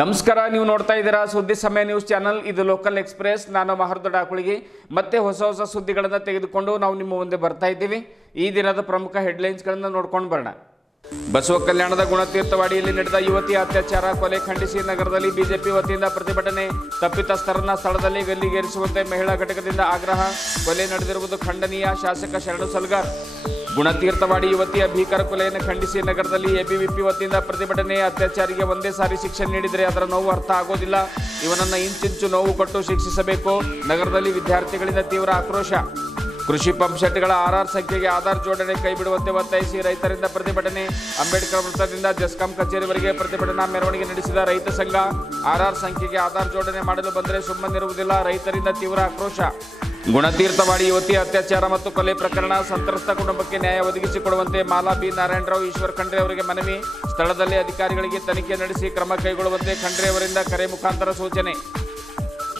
ನಮಸ್ಕಾರ, ನೀವು ನೋಡ್ತಾ ಇದ್ದೀರಾ ಸುದ್ದಿ ಸಮಯ ನ್ಯೂಸ್ ಚಾನಲ್. ಇದು ಲೋಕಲ್ ಎಕ್ಸ್ಪ್ರೆಸ್. ನಾನು ಮಹರ್ದೊಡ್ಡ ಆಕುಳಿಗೆ ಮತ್ತೆ ಹೊಸ ಸುದ್ದಿಗಳನ್ನು ತೆಗೆದುಕೊಂಡು ನಾವು ನಿಮ್ಮ ಮುಂದೆ ಬರ್ತಾ ಇದ್ದೀವಿ. ಈ ದಿನದ ಪ್ರಮುಖ ಹೆಡ್ಲೈನ್ಸ್ಗಳನ್ನು ನೋಡ್ಕೊಂಡು ಬರೋಣ. ಬಸವ ಕಲ್ಯಾಣದ ಗುಣತೀರ್ಥವಾಡಿಯಲ್ಲಿ ನಡೆದ ಯುವತಿಯ ಅತ್ಯಾಚಾರ ಕೊಲೆ ಖಂಡಿಸಿ ನಗರದಲ್ಲಿ ಬಿಜೆಪಿ ವತಿಯಿಂದ ಪ್ರತಿಭಟನೆ. ತಪ್ಪಿತಸ್ಥರನ್ನ ಸ್ಥಳದಲ್ಲಿ ಗಲ್ಲಿಗೇರಿಸುವಂತೆ ಮಹಿಳಾ ಘಟಕದಿಂದ ಆಗ್ರಹ. ಕೊಲೆ ನಡೆದಿರುವುದು ಖಂಡನೀಯ. ಶಾಸಕ ಶರಣು ಸಲ್ಗಾರ್. ಗುಣತೀರ್ಥವಾಡಿ ಯುವತಿಯ ಭೀಕರ ಕೊಲೆಯನ್ನು ಖಂಡಿಸಿ ನಗರದಲ್ಲಿ ಎಬಿವಿಪಿ ವತಿಯಿಂದ ಪ್ರತಿಭಟನೆ. ಅತ್ಯಾಚಾರಿಗೆ ಒಂದೇ ಸಾರಿ ಶಿಕ್ಷೆ ನೀಡಿದರೆ ಅದರ ನೋವು ಅರ್ಥ ಆಗೋದಿಲ್ಲ. ಇವನನ್ನು ಇಂಚಿಂಚು ನೋವು ಕೊಟ್ಟು ಶಿಕ್ಷಿಸಬೇಕು. ನಗರದಲ್ಲಿ ವಿದ್ಯಾರ್ಥಿಗಳಿಂದ ತೀವ್ರ ಆಕ್ರೋಶ. ಕೃಷಿ ಪಂಪ್ಸೆಟ್ಗಳ ಆರ್ಆರ್ ಸಂಖ್ಯೆಗೆ ಆಧಾರ್ ಜೋಡಣೆ ಕೈಬಿಡುವಂತೆ ಒತ್ತಾಯಿಸಿ ರೈತರಿಂದ ಪ್ರತಿಭಟನೆ. ಅಂಬೇಡ್ಕರ್ ವೃತ್ತದಿಂದ ಜೆಸ್ಕಾಂ ಕಚೇರಿವರೆಗೆ ಪ್ರತಿಭಟನಾ ಮೆರವಣಿಗೆ ನಡೆಸಿದ ರೈತ ಸಂಘ. ಆರ್ಆರ್ ಸಂಖ್ಯೆಗೆ ಆಧಾರ್ ಜೋಡಣೆ ಮಾಡಲು ಬಂದರೆ ಸುಮ್ಮನಿರುವುದಿಲ್ಲ. ರೈತರಿಂದ ತೀವ್ರ ಆಕ್ರೋಶ. ಗುಣತೀರ್ಥವಾಡಿ ಯುವತಿಯ ಅತ್ಯಾಚಾರ ಮತ್ತು ಕೊಲೆ ಪ್ರಕರಣ ಸಂತ್ರಸ್ತ ಕುಟುಂಬಕ್ಕೆ ನ್ಯಾಯ ಒದಗಿಸಿಕೊಡುವಂತೆ ಮಾಲಾ ಬಿ ನಾರಾಯಣರಾವ್ ಈಶ್ವರ್ ಖಂಡ್ರೆ ಅವರಿಗೆ ಮನವಿ. ಸ್ಥಳದಲ್ಲಿ ಅಧಿಕಾರಿಗಳಿಗೆ ತನಿಖೆ ನಡೆಸಿ ಕ್ರಮ ಕೈಗೊಳ್ಳುವಂತೆ ಖಂಡ್ರೆ ಅವರಿಂದ ಕರೆ ಮುಖಾಂತರ ಸೂಚನೆ.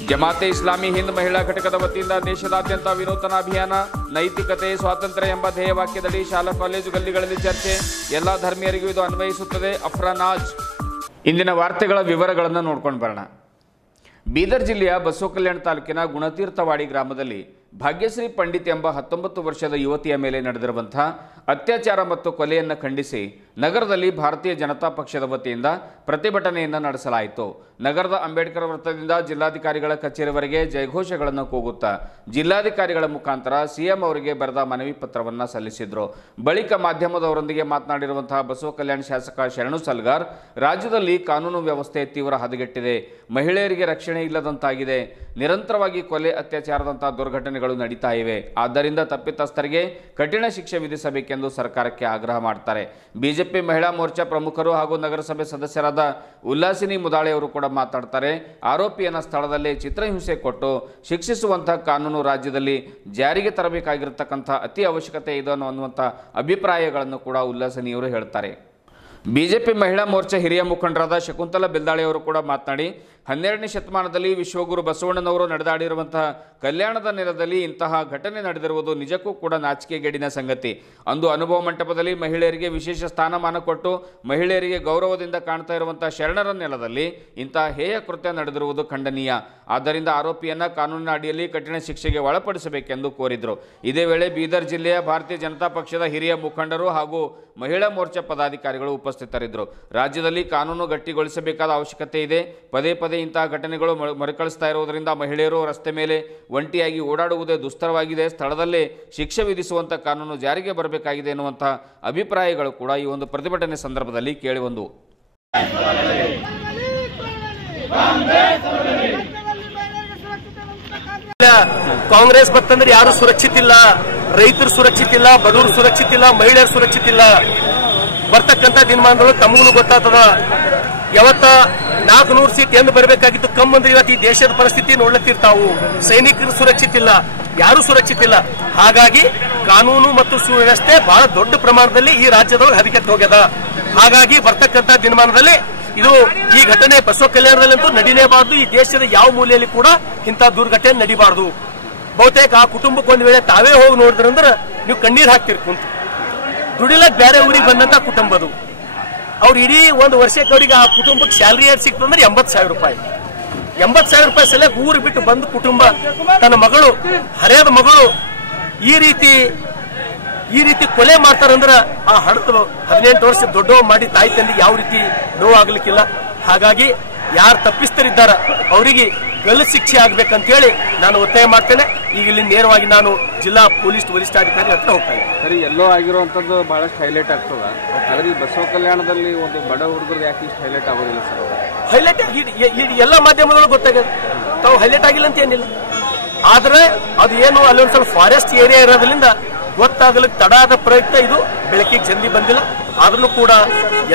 ಜಮಾತೆ ಇಸ್ಲಾಮಿ ಹಿಂದ್ ಮಹಿಳಾ ಘಟಕದ ವತಿಯಿಂದ ದೇಶದಾದ್ಯಂತ ವಿನೂತನ ಅಭಿಯಾನ. ನೈತಿಕತೆ ಸ್ವಾತಂತ್ರ್ಯ ಎಂಬ ಧ್ಯೇಯವಾಕ್ಯದಡಿ ಶಾಲಾ ಕಾಲೇಜು ಗಲ್ಲಿಗಳಲ್ಲಿ ಚರ್ಚೆ. ಎಲ್ಲ ಧರ್ಮೀಯರಿಗೂ ಇದು ಅನ್ವಯಿಸುತ್ತದೆ. ಅಫ್ರಾನಾಜ್. ಇಂದಿನ ವಾರ್ತೆಗಳ ವಿವರಗಳನ್ನು ನೋಡ್ಕೊಂಡು ಬರೋಣ. ಬೀದರ್ ಜಿಲ್ಲೆಯ ಬಸವ ಕಲ್ಯಾಣ ತಾಲೂಕಿನ ಗುಣತೀರ್ಥವಾಡಿ ಗ್ರಾಮದಲ್ಲಿ ಭಾಗ್ಯಶ್ರೀ ಪಂಡಿತ್ ಎಂಬ 19 ವರ್ಷದ ಯುವತಿಯ ಮೇಲೆ ನಡೆದಿರುವಂತಹ ಅತ್ಯಾಚಾರ ಮತ್ತು ಕೊಲೆಯನ್ನು ಖಂಡಿಸಿ ನಗರದಲ್ಲಿ ಭಾರತೀಯ ಜನತಾ ಪಕ್ಷದ ವತಿಯಿಂದ ಪ್ರತಿಭಟನೆಯನ್ನು ನಡೆಸಲಾಯಿತು. ನಗರದ ಅಂಬೇಡ್ಕರ್ ವೃತ್ತದಿಂದ ಜಿಲ್ಲಾಧಿಕಾರಿಗಳ ಕಚೇರಿವರೆಗೆ ಜಯಘೋಷಗಳನ್ನು ಕೂಗುತ್ತಾ ಜಿಲ್ಲಾಧಿಕಾರಿಗಳ ಮುಖಾಂತರ ಸಿಎಂ ಅವರಿಗೆ ಬರೆದ ಮನವಿ ಪತ್ರವನ್ನು ಸಲ್ಲಿಸಿದರು. ಬಳಿಕ ಮಾಧ್ಯಮದವರೊಂದಿಗೆ ಮಾತನಾಡಿರುವಂತಹ ಬಸವ ಕಲ್ಯಾಣ ಶಾಸಕ ಶರಣು ಸಲ್ಗಾರ್, ರಾಜ್ಯದಲ್ಲಿ ಕಾನೂನು ವ್ಯವಸ್ಥೆ ತೀವ್ರ ಹದಗೆಟ್ಟಿದೆ. ಮಹಿಳೆಯರಿಗೆ ರಕ್ಷಣೆ ಇಲ್ಲದಂತಾಗಿದೆ. ನಿರಂತರವಾಗಿ ಕೊಲೆ ಅತ್ಯಾಚಾರದಂತಹ ದುರ್ಘಟನೆಗಳು ನಡೀತಾ ಇವೆ. ಆದ್ದರಿಂದ ತಪ್ಪಿತಸ್ಥರಿಗೆ ಕಠಿಣ ಶಿಕ್ಷೆ ವಿಧಿಸಬೇಕೆಂದು ಸರ್ಕಾರಕ್ಕೆ ಆಗ್ರಹ ಮಾಡ್ತಾರೆ. ಬಿಜೆಪಿ ಮಹಿಳಾ ಮೋರ್ಚಾ ಪ್ರಮುಖರು ಹಾಗೂ ನಗರಸಭೆ ಸದಸ್ಯರಾದ ಉಲ್ಲಾಸಿನಿ ಮುದಾಳೆ ಅವರು ಕೂಡ ಮಾತಾಡ್ತಾರೆ. ಆರೋಪಿಯನ್ನು ಸ್ಥಳದಲ್ಲೇ ಚಿತ್ರಹಿಂಸೆ ಕೊಟ್ಟು ಶಿಕ್ಷಿಸುವಂತಹ ಕಾನೂನು ರಾಜ್ಯದಲ್ಲಿ ಜಾರಿಗೆ ತರಬೇಕಾಗಿರತಕ್ಕಂಥ ಅತಿ ಅವಶ್ಯಕತೆ ಇದೆ ಅನ್ನುವಂಥ ಅಭಿಪ್ರಾಯಗಳನ್ನು ಕೂಡ ಉಲ್ಲಾಸಿನಿಯವರು ಹೇಳ್ತಾರೆ. ಬಿಜೆಪಿ ಮಹಿಳಾ ಮೋರ್ಚಾ ಹಿರಿಯ ಮುಖಂಡರಾದ ಶಕುಂತಲಾ ಬೆಲ್ದಾಳಿ ಅವರು ಕೂಡ ಮಾತನಾಡಿ, 12ನೇ ಶತಮಾನದಲ್ಲಿ ವಿಶ್ವಗುರು ಬಸವಣ್ಣನವರು ನಡೆದಾಡಿರುವಂತಹ ಕಲ್ಯಾಣದ ನೆಲದಲ್ಲಿ ಇಂತಹ ಘಟನೆ ನಡೆದಿರುವುದು ನಿಜಕ್ಕೂ ಕೂಡ ನಾಚಿಕೆಗೇಡಿನ ಸಂಗತಿ. ಅಂದು ಅನುಭವ ಮಂಟಪದಲ್ಲಿ ಮಹಿಳೆಯರಿಗೆ ವಿಶೇಷ ಸ್ಥಾನಮಾನ ಕೊಟ್ಟು ಮಹಿಳೆಯರಿಗೆ ಗೌರವದಿಂದ ಕಾಣ್ತಾ ಇರುವಂತಹ ಶರಣರ ನೆಲದಲ್ಲಿ ಇಂತಹ ಹೇಯ ಕೃತ್ಯ ನಡೆದಿರುವುದು ಖಂಡನೀಯ. ಆದ್ದರಿಂದ ಆರೋಪಿಯನ್ನ ಕಾನೂನಿನ ಅಡಿಯಲ್ಲಿ ಕಠಿಣ ಶಿಕ್ಷೆಗೆ ಒಳಪಡಿಸಬೇಕೆಂದು ಕೋರಿದರು. ಇದೇ ವೇಳೆ ಬೀದರ್ ಜಿಲ್ಲೆಯ ಭಾರತೀಯ ಜನತಾ ಪಕ್ಷದ ಹಿರಿಯ ಮುಖಂಡರು ಹಾಗೂ ಮಹಿಳಾ ಮೋರ್ಚಾ ಪದಾಧಿಕಾರಿಗಳು ಉಪಸ್ಥಿತರಿದ್ದರು. ರಾಜ್ಯದಲ್ಲಿ ಕಾನೂನು ಗಟ್ಟಿಗೊಳಿಸಬೇಕಾದ ಅವಶ್ಯಕತೆ ಇದೆ. ಪದೇ ಪದೇ ಇಂತಹ ಘಟನೆಗಳು ಮರುಕಳಿಸ್ತಾ ಇರುವುದರಿಂದ ಮಹಿಳೆಯರು ರಸ್ತೆ ಮೇಲೆ ಒಂಟಿಯಾಗಿ ಓಡಾಡುವುದೇ ದುಸ್ತರವಾಗಿದೆ. ಸ್ಥಳದಲ್ಲೇ ಶಿಕ್ಷೆ ವಿಧಿಸುವಂಥ ಕಾನೂನು ಜಾರಿಗೆ ಬರಬೇಕಾಗಿದೆ ಎನ್ನುವಂತಹ ಅಭಿಪ್ರಾಯಗಳು ಕೂಡ ಈ ಒಂದು ಪ್ರತಿಭಟನೆ ಸಂದರ್ಭದಲ್ಲಿ ಕೇಳಿಬಂದವು. ಕಾಂಗ್ರೆಸ್ ಬರ್ತಂದ್ರೆ ಯಾರು ಸುರಕ್ಷಿತ ಇಲ್ಲ, ರೈತರು ಸುರಕ್ಷಿತ ಇಲ್ಲ, ಬಡವರು ಸುರಕ್ಷಿತ ಇಲ್ಲ, ಮಹಿಳೆಯರು ಸುರಕ್ಷಿತ ಇಲ್ಲ. ಬರ್ತಕ್ಕಂಥ ದಿನಮಾನಗಳು ತಮಗೂ ಗೊತ್ತಾಗ್ತದ. ಯಾವತ್ತ 400 ಸೀಟ್ ಎಂದು ಬರಬೇಕಾಗಿತ್ತು ಕಮ್ಮಿ ಅಂದ್ರೆ ಇವತ್ತು ಈ ದೇಶದ ಪರಿಸ್ಥಿತಿ ನೋಡ್ಲತ್ತಿರ್ತಾವು. ಸೈನಿಕರು ಸುರಕ್ಷಿತ ಇಲ್ಲ, ಯಾರು ಸುರಕ್ಷಿತ ಇಲ್ಲ. ಹಾಗಾಗಿ ಕಾನೂನು ಮತ್ತು ಸುವ್ಯವಸ್ಥೆ ಬಹಳ ದೊಡ್ಡ ಪ್ರಮಾಣದಲ್ಲಿ ಈ ರಾಜ್ಯದೊಳಗೆ ಹದಗೆಟ್ಟು ಹೋಗ್ಯದ. ಹಾಗಾಗಿ ಬರ್ತಕ್ಕಂಥ ದಿನಮಾನದಲ್ಲಿ ಇದು ಈ ಘಟನೆ ಬಸವ ಕಲ್ಯಾಣದಲ್ಲಂತೂ ನಡೀಲೇಬಾರದು. ಈ ದೇಶದ ಯಾವ ಮೂಲೆಯಲ್ಲಿ ಕೂಡ ಇಂಥ ದುರ್ಘಟನೆ ನಡೀಬಾರದು. ಬಹುತೇಕ ಆ ಕುಟುಂಬಕ್ಕೆ ಒಂದು ವೇಳೆ ತಾವೇ ಹೋಗಿ ನೋಡಿದ್ರಂದ್ರೆ ನೀವು ಕಣ್ಣೀರು ಹಾಕ್ತಿರ್ ಕುಂತು. ದುಡಿಲಕ್ ಬೇರೆ ಊರಿಗೆ ಬಂದಂತ ಕುಟುಂಬದು. ಅವ್ರು ಇಡೀ ಒಂದು ವರ್ಷಕ್ಕೆ ಅವರಿಗೆ ಆ ಕುಟುಂಬಕ್ಕೆ ಸ್ಯಾಲರಿ ಏಟ್ ಸಿಕ್ತಂದ್ರೆ 80,000 ರೂಪಾಯಿ. 80,000 ರೂಪಾಯಿ ಸಲಕ್ಕೆ ಊರು ಬಿಟ್ಟು ಬಂದು ಕುಟುಂಬ ತನ್ನ ಮಗಳು, ಹರಿಯದ ಮಗಳು ಈ ರೀತಿ ಕೊಲೆ ಮಾಡ್ತಾರಂದ್ರೆ ಆ ಹಣದ 18 ವರ್ಷ ದೊಡ್ಡವ ಮಾಡಿ ತಾಯಿ ತಂದೆ ಯಾವ ರೀತಿ ನೋವಾಗ್ಲಿಕ್ಕಿಲ್ಲ. ಹಾಗಾಗಿ ಯಾರು ತಪ್ಪಿಸ್ತರಿದ್ದಾರ ಅವರಿಗೆ ಗಲ್ಲು ಶಿಕ್ಷೆ ಆಗ್ಬೇಕಂತ ಹೇಳಿ ನಾನು ಒತ್ತಾಯ ಮಾಡ್ತೇನೆ. ಈಗ ಇಲ್ಲಿ ನೇರವಾಗಿ ನಾನು ಜಿಲ್ಲಾ ಪೊಲೀಸ್ ವರಿಷ್ಠಾಧಿಕಾರಿ ಹತ್ರ ಹೋಗ್ತಾ ಇದ್ದೀನಿ. ಸರಿ, ಎಲ್ಲೋ ಆಗಿರುವಂತದ್ದು ಬಹಳಷ್ಟು ಹೈಲೈಟ್ ಆಗ್ತದ. ಆದ್ರೆ ಈ ಬಸವ ಕಲ್ಯಾಣದಲ್ಲಿ ಒಂದು ಬಡ ಹುಡುಗರು ಯಾಕೆ ಇಷ್ಟು ಹೈಲೈಟ್ ಆಗೋದಿಲ್ಲ ಸರ್? ಹೈಲೈಟ್ ಎಲ್ಲ ಮಾಧ್ಯಮದೊಳಗೆ ಗೊತ್ತಾಗದು. ತಾವು ಹೈಲೈಟ್ ಆಗಿಲ್ಲ ಅಂತ ಏನಿಲ್ಲ. ಆದ್ರೆ ಅದು ಏನು ಅಲ್ಲೊಂದು ಸ್ವಲ್ಪ ಫಾರೆಸ್ಟ್ ಏರಿಯಾ ಇರೋದ್ರಿಂದ ಗೊತ್ತಾಗಲಿಕ್ಕೆ ತಡ ಆದ ಪ್ರಯುಕ್ತ ಇದು ಬೆಳಕಿಗೆ ಜಲ್ದಿ ಬಂದಿಲ್ಲ. ಆದ್ರೂ ಕೂಡ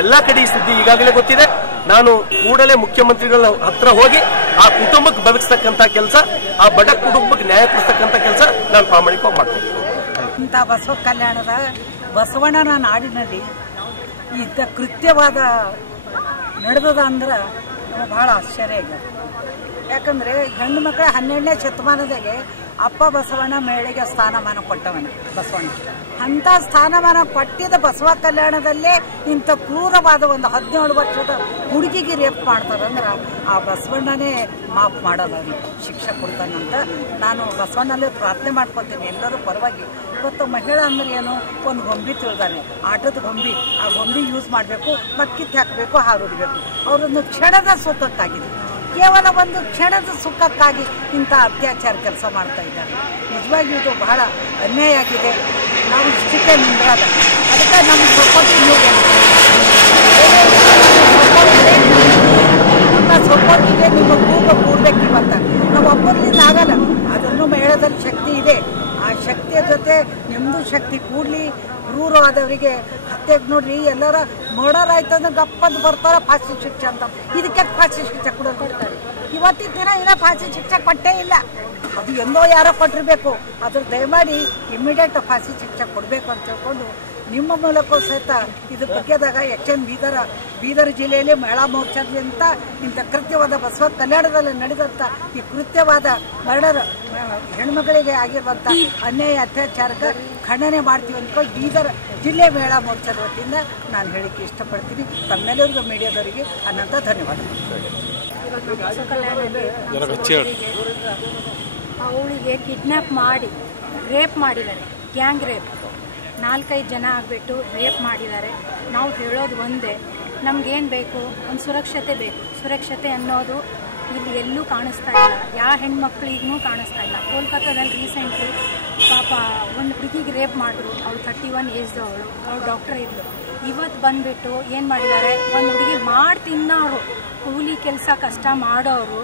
ಎಲ್ಲಾ ಕಡೆ ಈ ಸುದ್ದಿ ಈಗಾಗಲೇ ಗೊತ್ತಿದೆ. ನಾನು ಕೂಡಲೇ ಮುಖ್ಯಮಂತ್ರಿಗಳ ಹತ್ರ ಹೋಗಿ ಆ ಕುಟುಂಬಕ್ಕೆ ಬದುಕಿಸ್ತಕ್ಕಂಥ ಕೆಲಸ, ಆ ಬಡ ಕುಟುಂಬಕ್ಕೆ ನ್ಯಾಯ ಕೊಡಿಸ್ತಕ್ಕಂಥ ಕೆಲಸ ನಾನು ಪ್ರಾಮಾಣಿಕವಾಗಿ ಮಾಡ್ತೀನಿ. ಇಂಥ ಬಸವ ಕಲ್ಯಾಣದ ಬಸವಣ್ಣನ ನಾಡಿನಲ್ಲಿ ಇದ್ದ ಕೃತ್ಯವಾದ ನಡೆದದ ಅಂದ್ರೆ ಬಹಳ ಆಶ್ಚರ್ಯ ಆಗಿದೆ. ಯಾಕಂದ್ರೆ ಹೆಣ್ಣು ಮಕ್ಕಳ 12ನೇ ಶತಮಾನದಾಗೆ ಅಪ್ಪ ಬಸವಣ್ಣ ಮಹಿಳೆಗೆ ಸ್ಥಾನಮಾನ ಕೊಟ್ಟವನ ಬಸವಣ್ಣ. ಅಂಥ ಸ್ಥಾನಮಾನ ಕೊಟ್ಟಿದ್ದ ಬಸವ ಕಲ್ಯಾಣದಲ್ಲೇ ಇಂಥ ಕ್ರೂರವಾದ ಒಂದು 17 ವರ್ಷದ ಹುಡುಗಿಗೆ ರೇಪ್ ಮಾಡ್ತಾರಂದ್ರೆ ಆ ಬಸವಣ್ಣನೇ ಮಾಫ್ ಮಾಡೋದು, ಅವ್ರಿಗೆ ಶಿಕ್ಷೆ ಕೊಡ್ತಾನಂತ ನಾನು ಬಸವಣ್ಣಲ್ಲೇ ಪ್ರಾರ್ಥನೆ ಮಾಡ್ಕೊತೀನಿ ಎಲ್ಲರೂ ಪರವಾಗಿ. ಇವತ್ತು ಮಹಿಳಾ ಅಂದ್ರೆ ಏನು, ಒಂದು ಗೊಂಬಿ ತಿಳಿದಾನೆ, ಆಟದ ಗೊಂಬಿ. ಆ ಗೊಂಬಿ ಯೂಸ್ ಮಾಡಬೇಕು, ಮತ್ತು ಕಿತ್ತು ಹಾಕಬೇಕು, ಹಾರುಡಬೇಕು. ಅವರೊಂದು ಕ್ಷಣದ ಸುಖಕ್ಕಾಗಿದೆ, ಕೇವಲ ಒಂದು ಕ್ಷಣದ ಸುಖಕ್ಕಾಗಿ ಇಂಥ ಅತ್ಯಾಚಾರ ಕೆಲಸ ಮಾಡ್ತಾ ಇದ್ದಾರೆ. ನಿಜವಾಗಿಯೂ ಇದು ಬಹಳ ಅನ್ಯಾಯ ಆಗಿದೆ. ನಾವು ಇಷ್ಟಕ್ಕೆ ನಿಂದ್ರಲ್ಲ, ಅದಕ್ಕೆ ನಮ್ಮ ಸಪೋರ್ಟ್ ಸಪೋರ್ಟಿಗೆ ನಿಮ್ಮ ಕೂಡ್ಬೇಕು. ಇವತ್ತು ನಾವು ಒಬ್ಬರಿಂದ ಆಗಲ್ಲ, ಅದನ್ನು ಮಹಿಳೆಯಲ್ಲಿ ಶಕ್ತಿ ಇದೆ. ಆ ಶಕ್ತಿಯ ಜೊತೆ ನಿಮ್ಮದು ಶಕ್ತಿ ಕೂಡಲಿ. ಕ್ರೂರವಾದವರಿಗೆ ಹತ್ಯೆಗೆ ನೋಡ್ರಿ, ಎಲ್ಲರ ಮರ್ಡರ್ ಆಯ್ತಂದ್ರೆ ಗಪ್ಪದ್ದು ಬರ್ತಾರ ಫಾಸಿ ಶಿಕ್ಷೆ ಅಂತ. ಇದಕ್ಕೆ ಫಾಸಿ ಶಿಕ್ಷೆ ಕೊಡೋದು ಕೊಡ್ತಾರೆ. ಇವತ್ತಿನ ದಿನ ಇನ್ನೂ ಫಾಸಿ ಶಿಕ್ಷೆ ಕೊಟ್ಟೇ ಇಲ್ಲ. ಅದು ಎಂದೋ ಯಾರೋ ಕೊಟ್ಟಿರಬೇಕು. ಅದ್ರ ದಯಮಾಡಿ ಇಮ್ಮಿಡಿಯೇಟ್ ಫಾಸಿ ಶಿಕ್ಷೆ ಕೊಡಬೇಕು ಅಂತ ಹೇಳ್ಕೊಂಡು ನಿಮ್ಮ ಮೂಲಕ ಸಹಿತ ಇದ್ರ ಬಗ್ಗೆದಾಗ ಎಕ್ಚನ್ ಬೀದರ್ ಜಿಲ್ಲೆಯಲ್ಲಿ ಮಹಿಳಾ ಮೋರ್ಚಾದಿಂದ ಇಂಥ ಕೃತ್ಯವಾದ ಬಸವ ಕಲ್ಯಾಣದಲ್ಲಿ ನಡೆದಂಥ ಈ ಕೃತ್ಯವಾದ ಮರ್ಡರ್ ಹೆಣ್ಮಗಳಿಗೆ ಆಗಿರುವಂಥ ಅನ್ಯಾಯ ಅತ್ಯಾಚಾರಕ್ಕೆ ಖಂಡನೆ ಮಾಡ್ತೀವಿ ಅಂದ್ಕೊಂಡು ಬೀದರ್ ಜಿಲ್ಲೆ ಮಹಿಳಾ ಮೋರ್ಚಾದ ವತಿಯಿಂದ ನಾನು ಹೇಳಿಕ್ಕೆ ಇಷ್ಟಪಡ್ತೀನಿ. ತಮ್ಮೆಲ್ಲರಿಗೂ ಮೀಡಿಯಾದವರಿಗೆ ಅನಂತ ಧನ್ಯವಾದಗಳು. ಅವಳಿಗೆ ಕಿಡ್ನ್ಯಾಪ್ ಮಾಡಿ ರೇಪ್ ಮಾಡಿದ್ದಾರೆ, ಗ್ಯಾಂಗ್ ರೇಪ್. 4-5 ಜನ ಆಗಿಬಿಟ್ಟು ರೇಪ್ ಮಾಡಿದ್ದಾರೆ. ನಾವು ಹೇಳೋದು ಒಂದೇ, ನಮಗೇನು ಬೇಕು, ಒಂದು ಸುರಕ್ಷತೆ ಬೇಕು. ಸುರಕ್ಷತೆ ಅನ್ನೋದು ಇಲ್ಲಿ ಎಲ್ಲೂ ಕಾಣಿಸ್ತಾ ಇಲ್ಲ, ಯಾವ ಹೆಣ್ಮಕ್ಳಿಗೂ ಕಾಣಿಸ್ತಾ ಇಲ್ಲ. ಕೋಲ್ಕತ್ತಾದಲ್ಲಿ ರೀಸೆಂಟ್ಲಿ ಪಾಪ ಒಂದು ಹುಡುಗಿಗೆ ರೇಪ್ ಮಾಡಿದ್ರು. ಅವಳು 31 ಏಜ್ದವಳು, ಅವಳು ಡಾಕ್ಟರ್ ಇದ್ಲು. ಇವತ್ತು ಬಂದುಬಿಟ್ಟು ಏನು ಮಾಡಿದ್ದಾರೆ, ಒಂದು ಹುಡುಗಿ ಮಾಡಿ ತಿನ್ನೋರು, ಕೂಲಿ ಕೆಲಸ ಕಷ್ಟ ಮಾಡೋರು,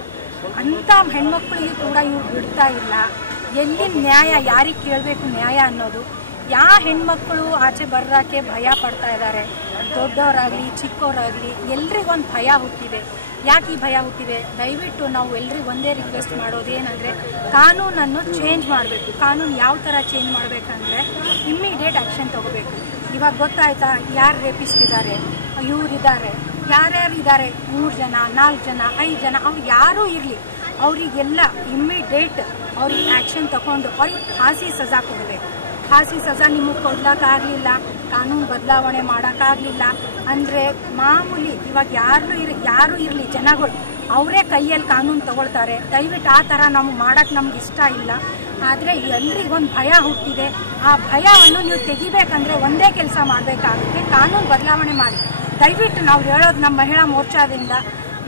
ಅಂಥ ಹೆಣ್ಮಕ್ಳಿಗೆ ಕೂಡ ಇವ್ರು ಬಿಡ್ತಾ ಇಲ್ಲ. ಎಲ್ಲಿ ನ್ಯಾಯ, ಯಾರಿಗೆ ಕೇಳಬೇಕು ನ್ಯಾಯ ಅನ್ನೋದು? ಯಾವ ಹೆಣ್ಮಕ್ಳು ಆಚೆ ಬರೋಕ್ಕೆ ಭಯ ಪಡ್ತಾ ಇದ್ದಾರೆ, ದೊಡ್ಡವರಾಗಲಿ ಚಿಕ್ಕವರಾಗಲಿ ಎಲ್ರಿಗೊಂದು ಭಯ ಹುಟ್ಟಿದೆ. ಯಾಕೆ ಈ ಭಯ ಹುಟ್ಟಿದೆ? ದಯವಿಟ್ಟು ನಾವು ಎಲ್ರಿಗೂ ಒಂದೇ ರಿಕ್ವೆಸ್ಟ್ ಮಾಡೋದು ಏನಂದರೆ, ಕಾನೂನನ್ನು ಚೇಂಜ್ ಮಾಡಬೇಕು. ಕಾನೂನು ಯಾವ ಥರ ಚೇಂಜ್ ಮಾಡಬೇಕಂದ್ರೆ ಇಮ್ಮಿಡಿಯೇಟ್ ಆ್ಯಕ್ಷನ್ ತೊಗೋಬೇಕು. ಇವಾಗ ಗೊತ್ತಾಯ್ತಾ ಯಾರು ರೇಪಿಸ್ಟ್ ಇದ್ದಾರೆ, ಇವರಿದ್ದಾರೆ, ಯಾರ್ಯಾರು ಇದ್ದಾರೆ, 3 ಜನ 4 ಜನ 5 ಜನ, ಅವ್ರು ಯಾರೂ ಇರಲಿ, ಅವರಿಗೆಲ್ಲ ಇಮ್ಮಿಡಿಯೇಟ್ ಅವ್ರಿಗೆ ಆ್ಯಕ್ಷನ್ ತಗೊಂಡು ಅವ್ರಿಗೆ ಫಾಸಿ ಸಜಾ ಕೊಡಬೇಕು. ಫಾಸಿ ಸಜಾ ನಿಮಗೆ ಕೊಡ್ಲಿಕ್ಕಾಗಲಿಲ್ಲ, ಕಾನೂನು ಬದಲಾವಣೆ ಮಾಡೋಕ್ಕಾಗಲಿಲ್ಲ ಅಂದರೆ ಮಾಮೂಲಿ ಇವಾಗ ಯಾರು ಇರಲಿ ಜನಗಳು ಅವರೇ ಕೈಯಲ್ಲಿ ಕಾನೂನು ತಗೊಳ್ತಾರೆ. ದಯವಿಟ್ಟು ಆ ಥರ ನಮ್ಗೆ ಮಾಡೋಕ್ಕೆ ನಮ್ಗೆ ಇಷ್ಟ ಇಲ್ಲ. ಆದರೆ ಎಲ್ರಿಗೊಂದು ಭಯ ಹುಟ್ಟಿದೆ. ಆ ಭಯವನ್ನು ನೀವು ತೆಗಿಬೇಕಂದ್ರೆ ಒಂದೇ ಕೆಲಸ ಮಾಡಬೇಕಾಗುತ್ತೆ, ಕಾನೂನು ಬದಲಾವಣೆ ಮಾಡಿ. ದಯವಿಟ್ಟು ನಾವು ಹೇಳೋದು ನಮ್ಮ ಮಹಿಳಾ ಮೋರ್ಚಾದಿಂದ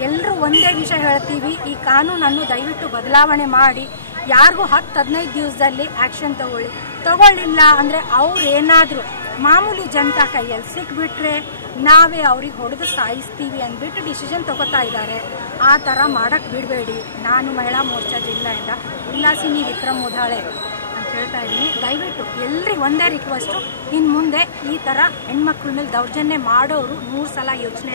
ಎಲ್ಲರೂ ಒಂದೇ ವಿಷಯ ಹೇಳ್ತೀವಿ, ಈ ಕಾನೂನನ್ನು ದಯವಿಟ್ಟು ಬದಲಾವಣೆ ಮಾಡಿ. ಯಾರಿಗೂ 10-15 ದಿವಸದಲ್ಲಿ ಆ್ಯಕ್ಷನ್ ತಗೊಳ್ಳಿಲ್ಲ ಅಂದರೆ ಅವ್ರು ಏನಾದರೂ ಮಾಮೂಲಿ ಜನತಾ ಕೈಯಲ್ಲಿ ಸಿಕ್ಬಿಟ್ರೆ ನಾವೇ ಅವ್ರಿಗೆ ಹೊಡೆದು ಸಾಯಿಸ್ತೀವಿ ಅಂದ್ಬಿಟ್ಟು ಡಿಸಿಷನ್ ತಗೋತಾ ಇದ್ದಾರೆ. ಆ ಥರ ಮಾಡೋಕ್ಕೆ ಬಿಡಬೇಡಿ. ನಾನು ಮಹಿಳಾ ಮೋರ್ಚಾ ಜಿಲ್ಲೆಯಿಂದ ಉಲ್ಲಾಸಿನಿ ವಿಕ್ರಮ್ ಮುಧಾಳೆ ಅಂತ ಹೇಳ್ತಾ ಇದ್ದೀನಿ. ದಯವಿಟ್ಟು ಎಲ್ರಿಗೂ ಒಂದೇ ರಿಕ್ವೆಸ್ಟು, ಇನ್ನು ಮುಂದೆ ಈ ಥರ ಹೆಣ್ಮಕ್ಳ ಮೇಲೆ ದೌರ್ಜನ್ಯ ಮಾಡೋರು 3 ಸಲ ಯೋಚನೆ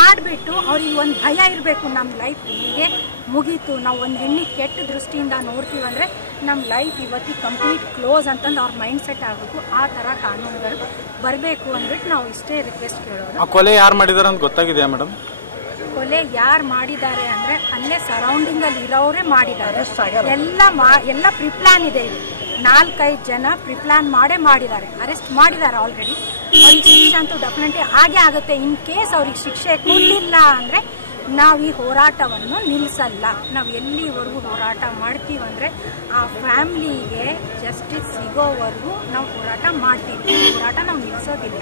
ಮಾಡಿಬಿಟ್ಟು ಅವ್ರಿಗೆ ಒಂದು ಭಯ ಇರಬೇಕು, ನಮ್ಮ ಲೈಫ್ ಹೀಗೆ ಮುಗೀತು, ನಾವು ಒಂದು ಹೆಣ್ಣಿಗೆ ಕೆಟ್ಟ ದೃಷ್ಟಿಯಿಂದ ನೋಡ್ತೀವಿ ಅಂದರೆ ನಮ್ಮ ಲೈಫ್ ಇವತ್ತಿಗೆ ಕಂಪ್ಲೀಟ್ ಕ್ಲೋಸ್ ಅಂತಂದು ಅವ್ರ ಮೈಂಡ್ ಸೆಟ್ ಆಗಬೇಕು. ಆ ಥರ ಕಾನೂನುಗಳು ಬರಬೇಕು ಅಂದ್ಬಿಟ್ಟು ನಾವು ಇಷ್ಟೇ ರಿಕ್ವೆಸ್ಟ್ ಕೇಳೋದು. ಕೊಲೆ ಯಾರು ಮಾಡಿದಾರೆ ಅಂತ ಗೊತ್ತಾಗಿದೆಯಾ ಮೇಡಮ್? ಕೊಲೆ ಯಾರು ಮಾಡಿದ್ದಾರೆ ಅಂದರೆ ಅಲ್ಲೇ ಸರೌಂಡಿಂಗಲ್ಲಿ ಇರೋರೇ ಮಾಡಿದ್ದಾರೆ. ಎಲ್ಲ ಪ್ರಿಪ್ಲಾನ್ ಇದೆ. 4-5 ಜನ ಪ್ರಿಪ್ಲಾನ್ ಮಾಡಿದ್ದಾರೆ, ಅರೆಸ್ಟ್ ಮಾಡಿದ್ದಾರೆ ಆಲ್ರೆಡಿ. ಅವ್ರಿಗೆ ಶಿಕ್ಷೆ ಅಂತೂ ಡೆಫಿನೆಟ್ಲಿ ಆಗೇ ಆಗುತ್ತೆ. ಇನ್ ಕೇಸ್ ಅವ್ರಿಗೆ ಶಿಕ್ಷೆ ಕೊಡಲಿಲ್ಲ ಅಂದರೆ ನಾವು ಈ ಹೋರಾಟವನ್ನು ನಿಲ್ಲಿಸಲ್ಲ. ನಾವು ಎಲ್ಲಿವರೆಗೂ ಹೋರಾಟ ಮಾಡ್ತೀವಂದರೆ ಆ ಫ್ಯಾಮ್ಲಿಗೆ ಜಸ್ಟಿಸ್ ಸಿಗೋವರೆಗೂ ನಾವು ಹೋರಾಟ ಮಾಡ್ತೀವಿ. ಹೋರಾಟ ನಾವು ನಿಲ್ಲಿಸೋದಿಲ್ಲ.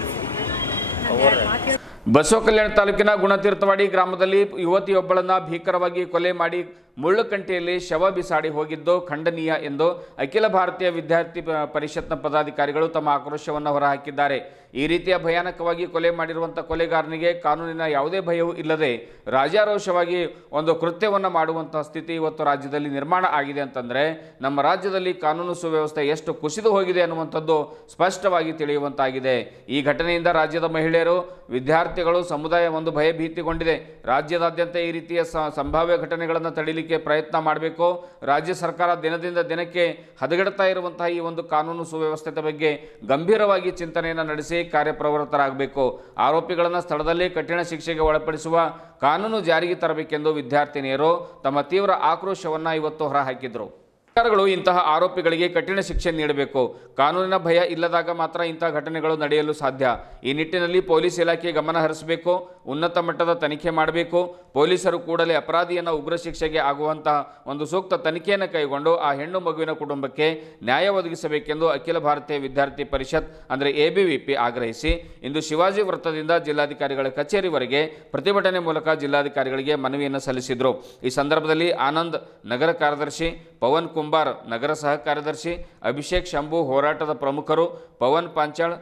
ಬಸವ ಕಲ್ಯಾಣ ತಾಲೂಕಿನ ಗುಣತೀರ್ಥವಾಡಿ ಗ್ರಾಮದಲ್ಲಿ ಯುವತಿಯೊಬ್ಬಳನ್ನ ಭೀಕರವಾಗಿ ಕೊಲೆ ಮಾಡಿ ಮುಳ್ಳುಕಂಟೆಯಲ್ಲಿ ಶವ ಬಿಸಾಡಿ ಹೋಗಿದ್ದು ಖಂಡನೀಯ ಎಂದು ಅಖಿಲ ಭಾರತೀಯ ವಿದ್ಯಾರ್ಥಿ ಪರಿಷತ್ನ ಪದಾಧಿಕಾರಿಗಳು ತಮ್ಮ ಆಕ್ರೋಶವನ್ನು ಹೊರಹಾಕಿದ್ದಾರೆ. ಈ ರೀತಿಯ ಭಯಾನಕವಾಗಿ ಕೊಲೆ ಮಾಡಿರುವಂಥ ಕೊಲೆಗಾರನಿಗೆ ಕಾನೂನಿನ ಯಾವುದೇ ಭಯವೂ ಇಲ್ಲದೆ ರಾಜಾರೋಷವಾಗಿ ಒಂದು ಕೃತ್ಯವನ್ನು ಮಾಡುವಂತಹ ಸ್ಥಿತಿ ಇವತ್ತು ರಾಜ್ಯದಲ್ಲಿ ನಿರ್ಮಾಣ ಆಗಿದೆ ಅಂತಂದರೆ ನಮ್ಮ ರಾಜ್ಯದಲ್ಲಿ ಕಾನೂನು ಸುವ್ಯವಸ್ಥೆ ಎಷ್ಟು ಕುಸಿದು ಹೋಗಿದೆ ಅನ್ನುವಂಥದ್ದು ಸ್ಪಷ್ಟವಾಗಿ ತಿಳಿಯುವಂತಾಗಿದೆ. ಈ ಘಟನೆಯಿಂದ ರಾಜ್ಯದ ಮಹಿಳೆಯರು, ವಿದ್ಯಾರ್ಥಿಗಳು, ಸಮುದಾಯ ಒಂದು ಭಯಭೀತಿಗೊಂಡಿದೆ. ರಾಜ್ಯದಾದ್ಯಂತ ಈ ರೀತಿಯ ಸಂಭಾವ್ಯ ಘಟನೆಗಳನ್ನು ತಡೆಯಲಿಕ್ಕೆ ಪ್ರಯತ್ನ ಮಾಡಬೇಕು. ರಾಜ್ಯ ಸರ್ಕಾರ ದಿನದಿಂದ ದಿನಕ್ಕೆ ಹದಗೆಡ್ತಾ ಇರುವಂತಹ ಈ ಒಂದು ಕಾನೂನು ಸುವ್ಯವಸ್ಥೆ ಬಗ್ಗೆ ಗಂಭೀರವಾಗಿ ಚಿಂತನೆಯನ್ನು ನಡೆಸಿ ಕಾರ್ಯಪ್ರವೃತ್ತರಾಗಬೇಕು. ಆರೋಪಿಗಳನ್ನು ಸ್ಥಳದಲ್ಲೇ ಕಠಿಣ ಶಿಕ್ಷೆಗೆ ಒಳಪಡಿಸುವ ಕಾನೂನು ಜಾರಿಗೆ ತರಬೇಕೆಂದು ವಿದ್ಯಾರ್ಥಿನಿಯರು ತಮ್ಮ ತೀವ್ರ ಆಕ್ರೋಶವನ್ನು ಇವತ್ತು ಹೊರಹಾಕಿದರು. ಸರ್ಕಾರಗಳು ಇಂತಹ ಆರೋಪಿಗಳಿಗೆ ಕಠಿಣ ಶಿಕ್ಷೆ ನೀಡಬೇಕು. ಕಾನೂನಿನ ಭಯ ಇಲ್ಲದಾಗ ಮಾತ್ರ ಇಂತಹ ಘಟನೆಗಳು ನಡೆಯಲು ಸಾಧ್ಯ. ಈ ನಿಟ್ಟಿನಲ್ಲಿ ಪೊಲೀಸ್ ಇಲಾಖೆ ಗಮನ ಹರಿಸಬೇಕು, ಉನ್ನತ ಮಟ್ಟದ ತನಿಖೆ ಮಾಡಬೇಕು. ಪೊಲೀಸರು ಕೂಡಲೇ ಅಪರಾಧಿಯನ್ನು ಉಗ್ರ ಶಿಕ್ಷೆಗೆ ಆಗುವಂತಹ ಒಂದು ಸೂಕ್ತ ತನಿಖೆಯನ್ನು ಕೈಗೊಂಡು ಆ ಹೆಣ್ಣು ಮಗುವಿನ ಕುಟುಂಬಕ್ಕೆ ನ್ಯಾಯ ಒದಗಿಸಬೇಕೆಂದು ಅಖಿಲ ಭಾರತೀಯ ವಿದ್ಯಾರ್ಥಿ ಪರಿಷತ್ ಅಂದರೆ ABVP ಆಗ್ರಹಿಸಿ ಇಂದು ಶಿವಾಜಿ ವೃತ್ತದಿಂದ ಜಿಲ್ಲಾಧಿಕಾರಿಗಳ ಕಚೇರಿವರೆಗೆ ಪ್ರತಿಭಟನೆ ಮೂಲಕ ಜಿಲ್ಲಾಧಿಕಾರಿಗಳಿಗೆ ಮನವಿಯನ್ನು ಸಲ್ಲಿಸಿದರು. ಈ ಸಂದರ್ಭದಲ್ಲಿ ಆನಂದ್ ನಗರ ಕಾರ್ಯದರ್ಶಿ, ಪವನ್ ಕುಂಬಾರ್ ನಗರ ಸಹ ಕಾರ್ಯದರ್ಶಿ, ಅಭಿಷೇಕ್ ಶಂಭು ಹೋರಾಟದ ಪ್ರಮುಖರು, ಪವನ್ ಪಾಂಚಾಳ್,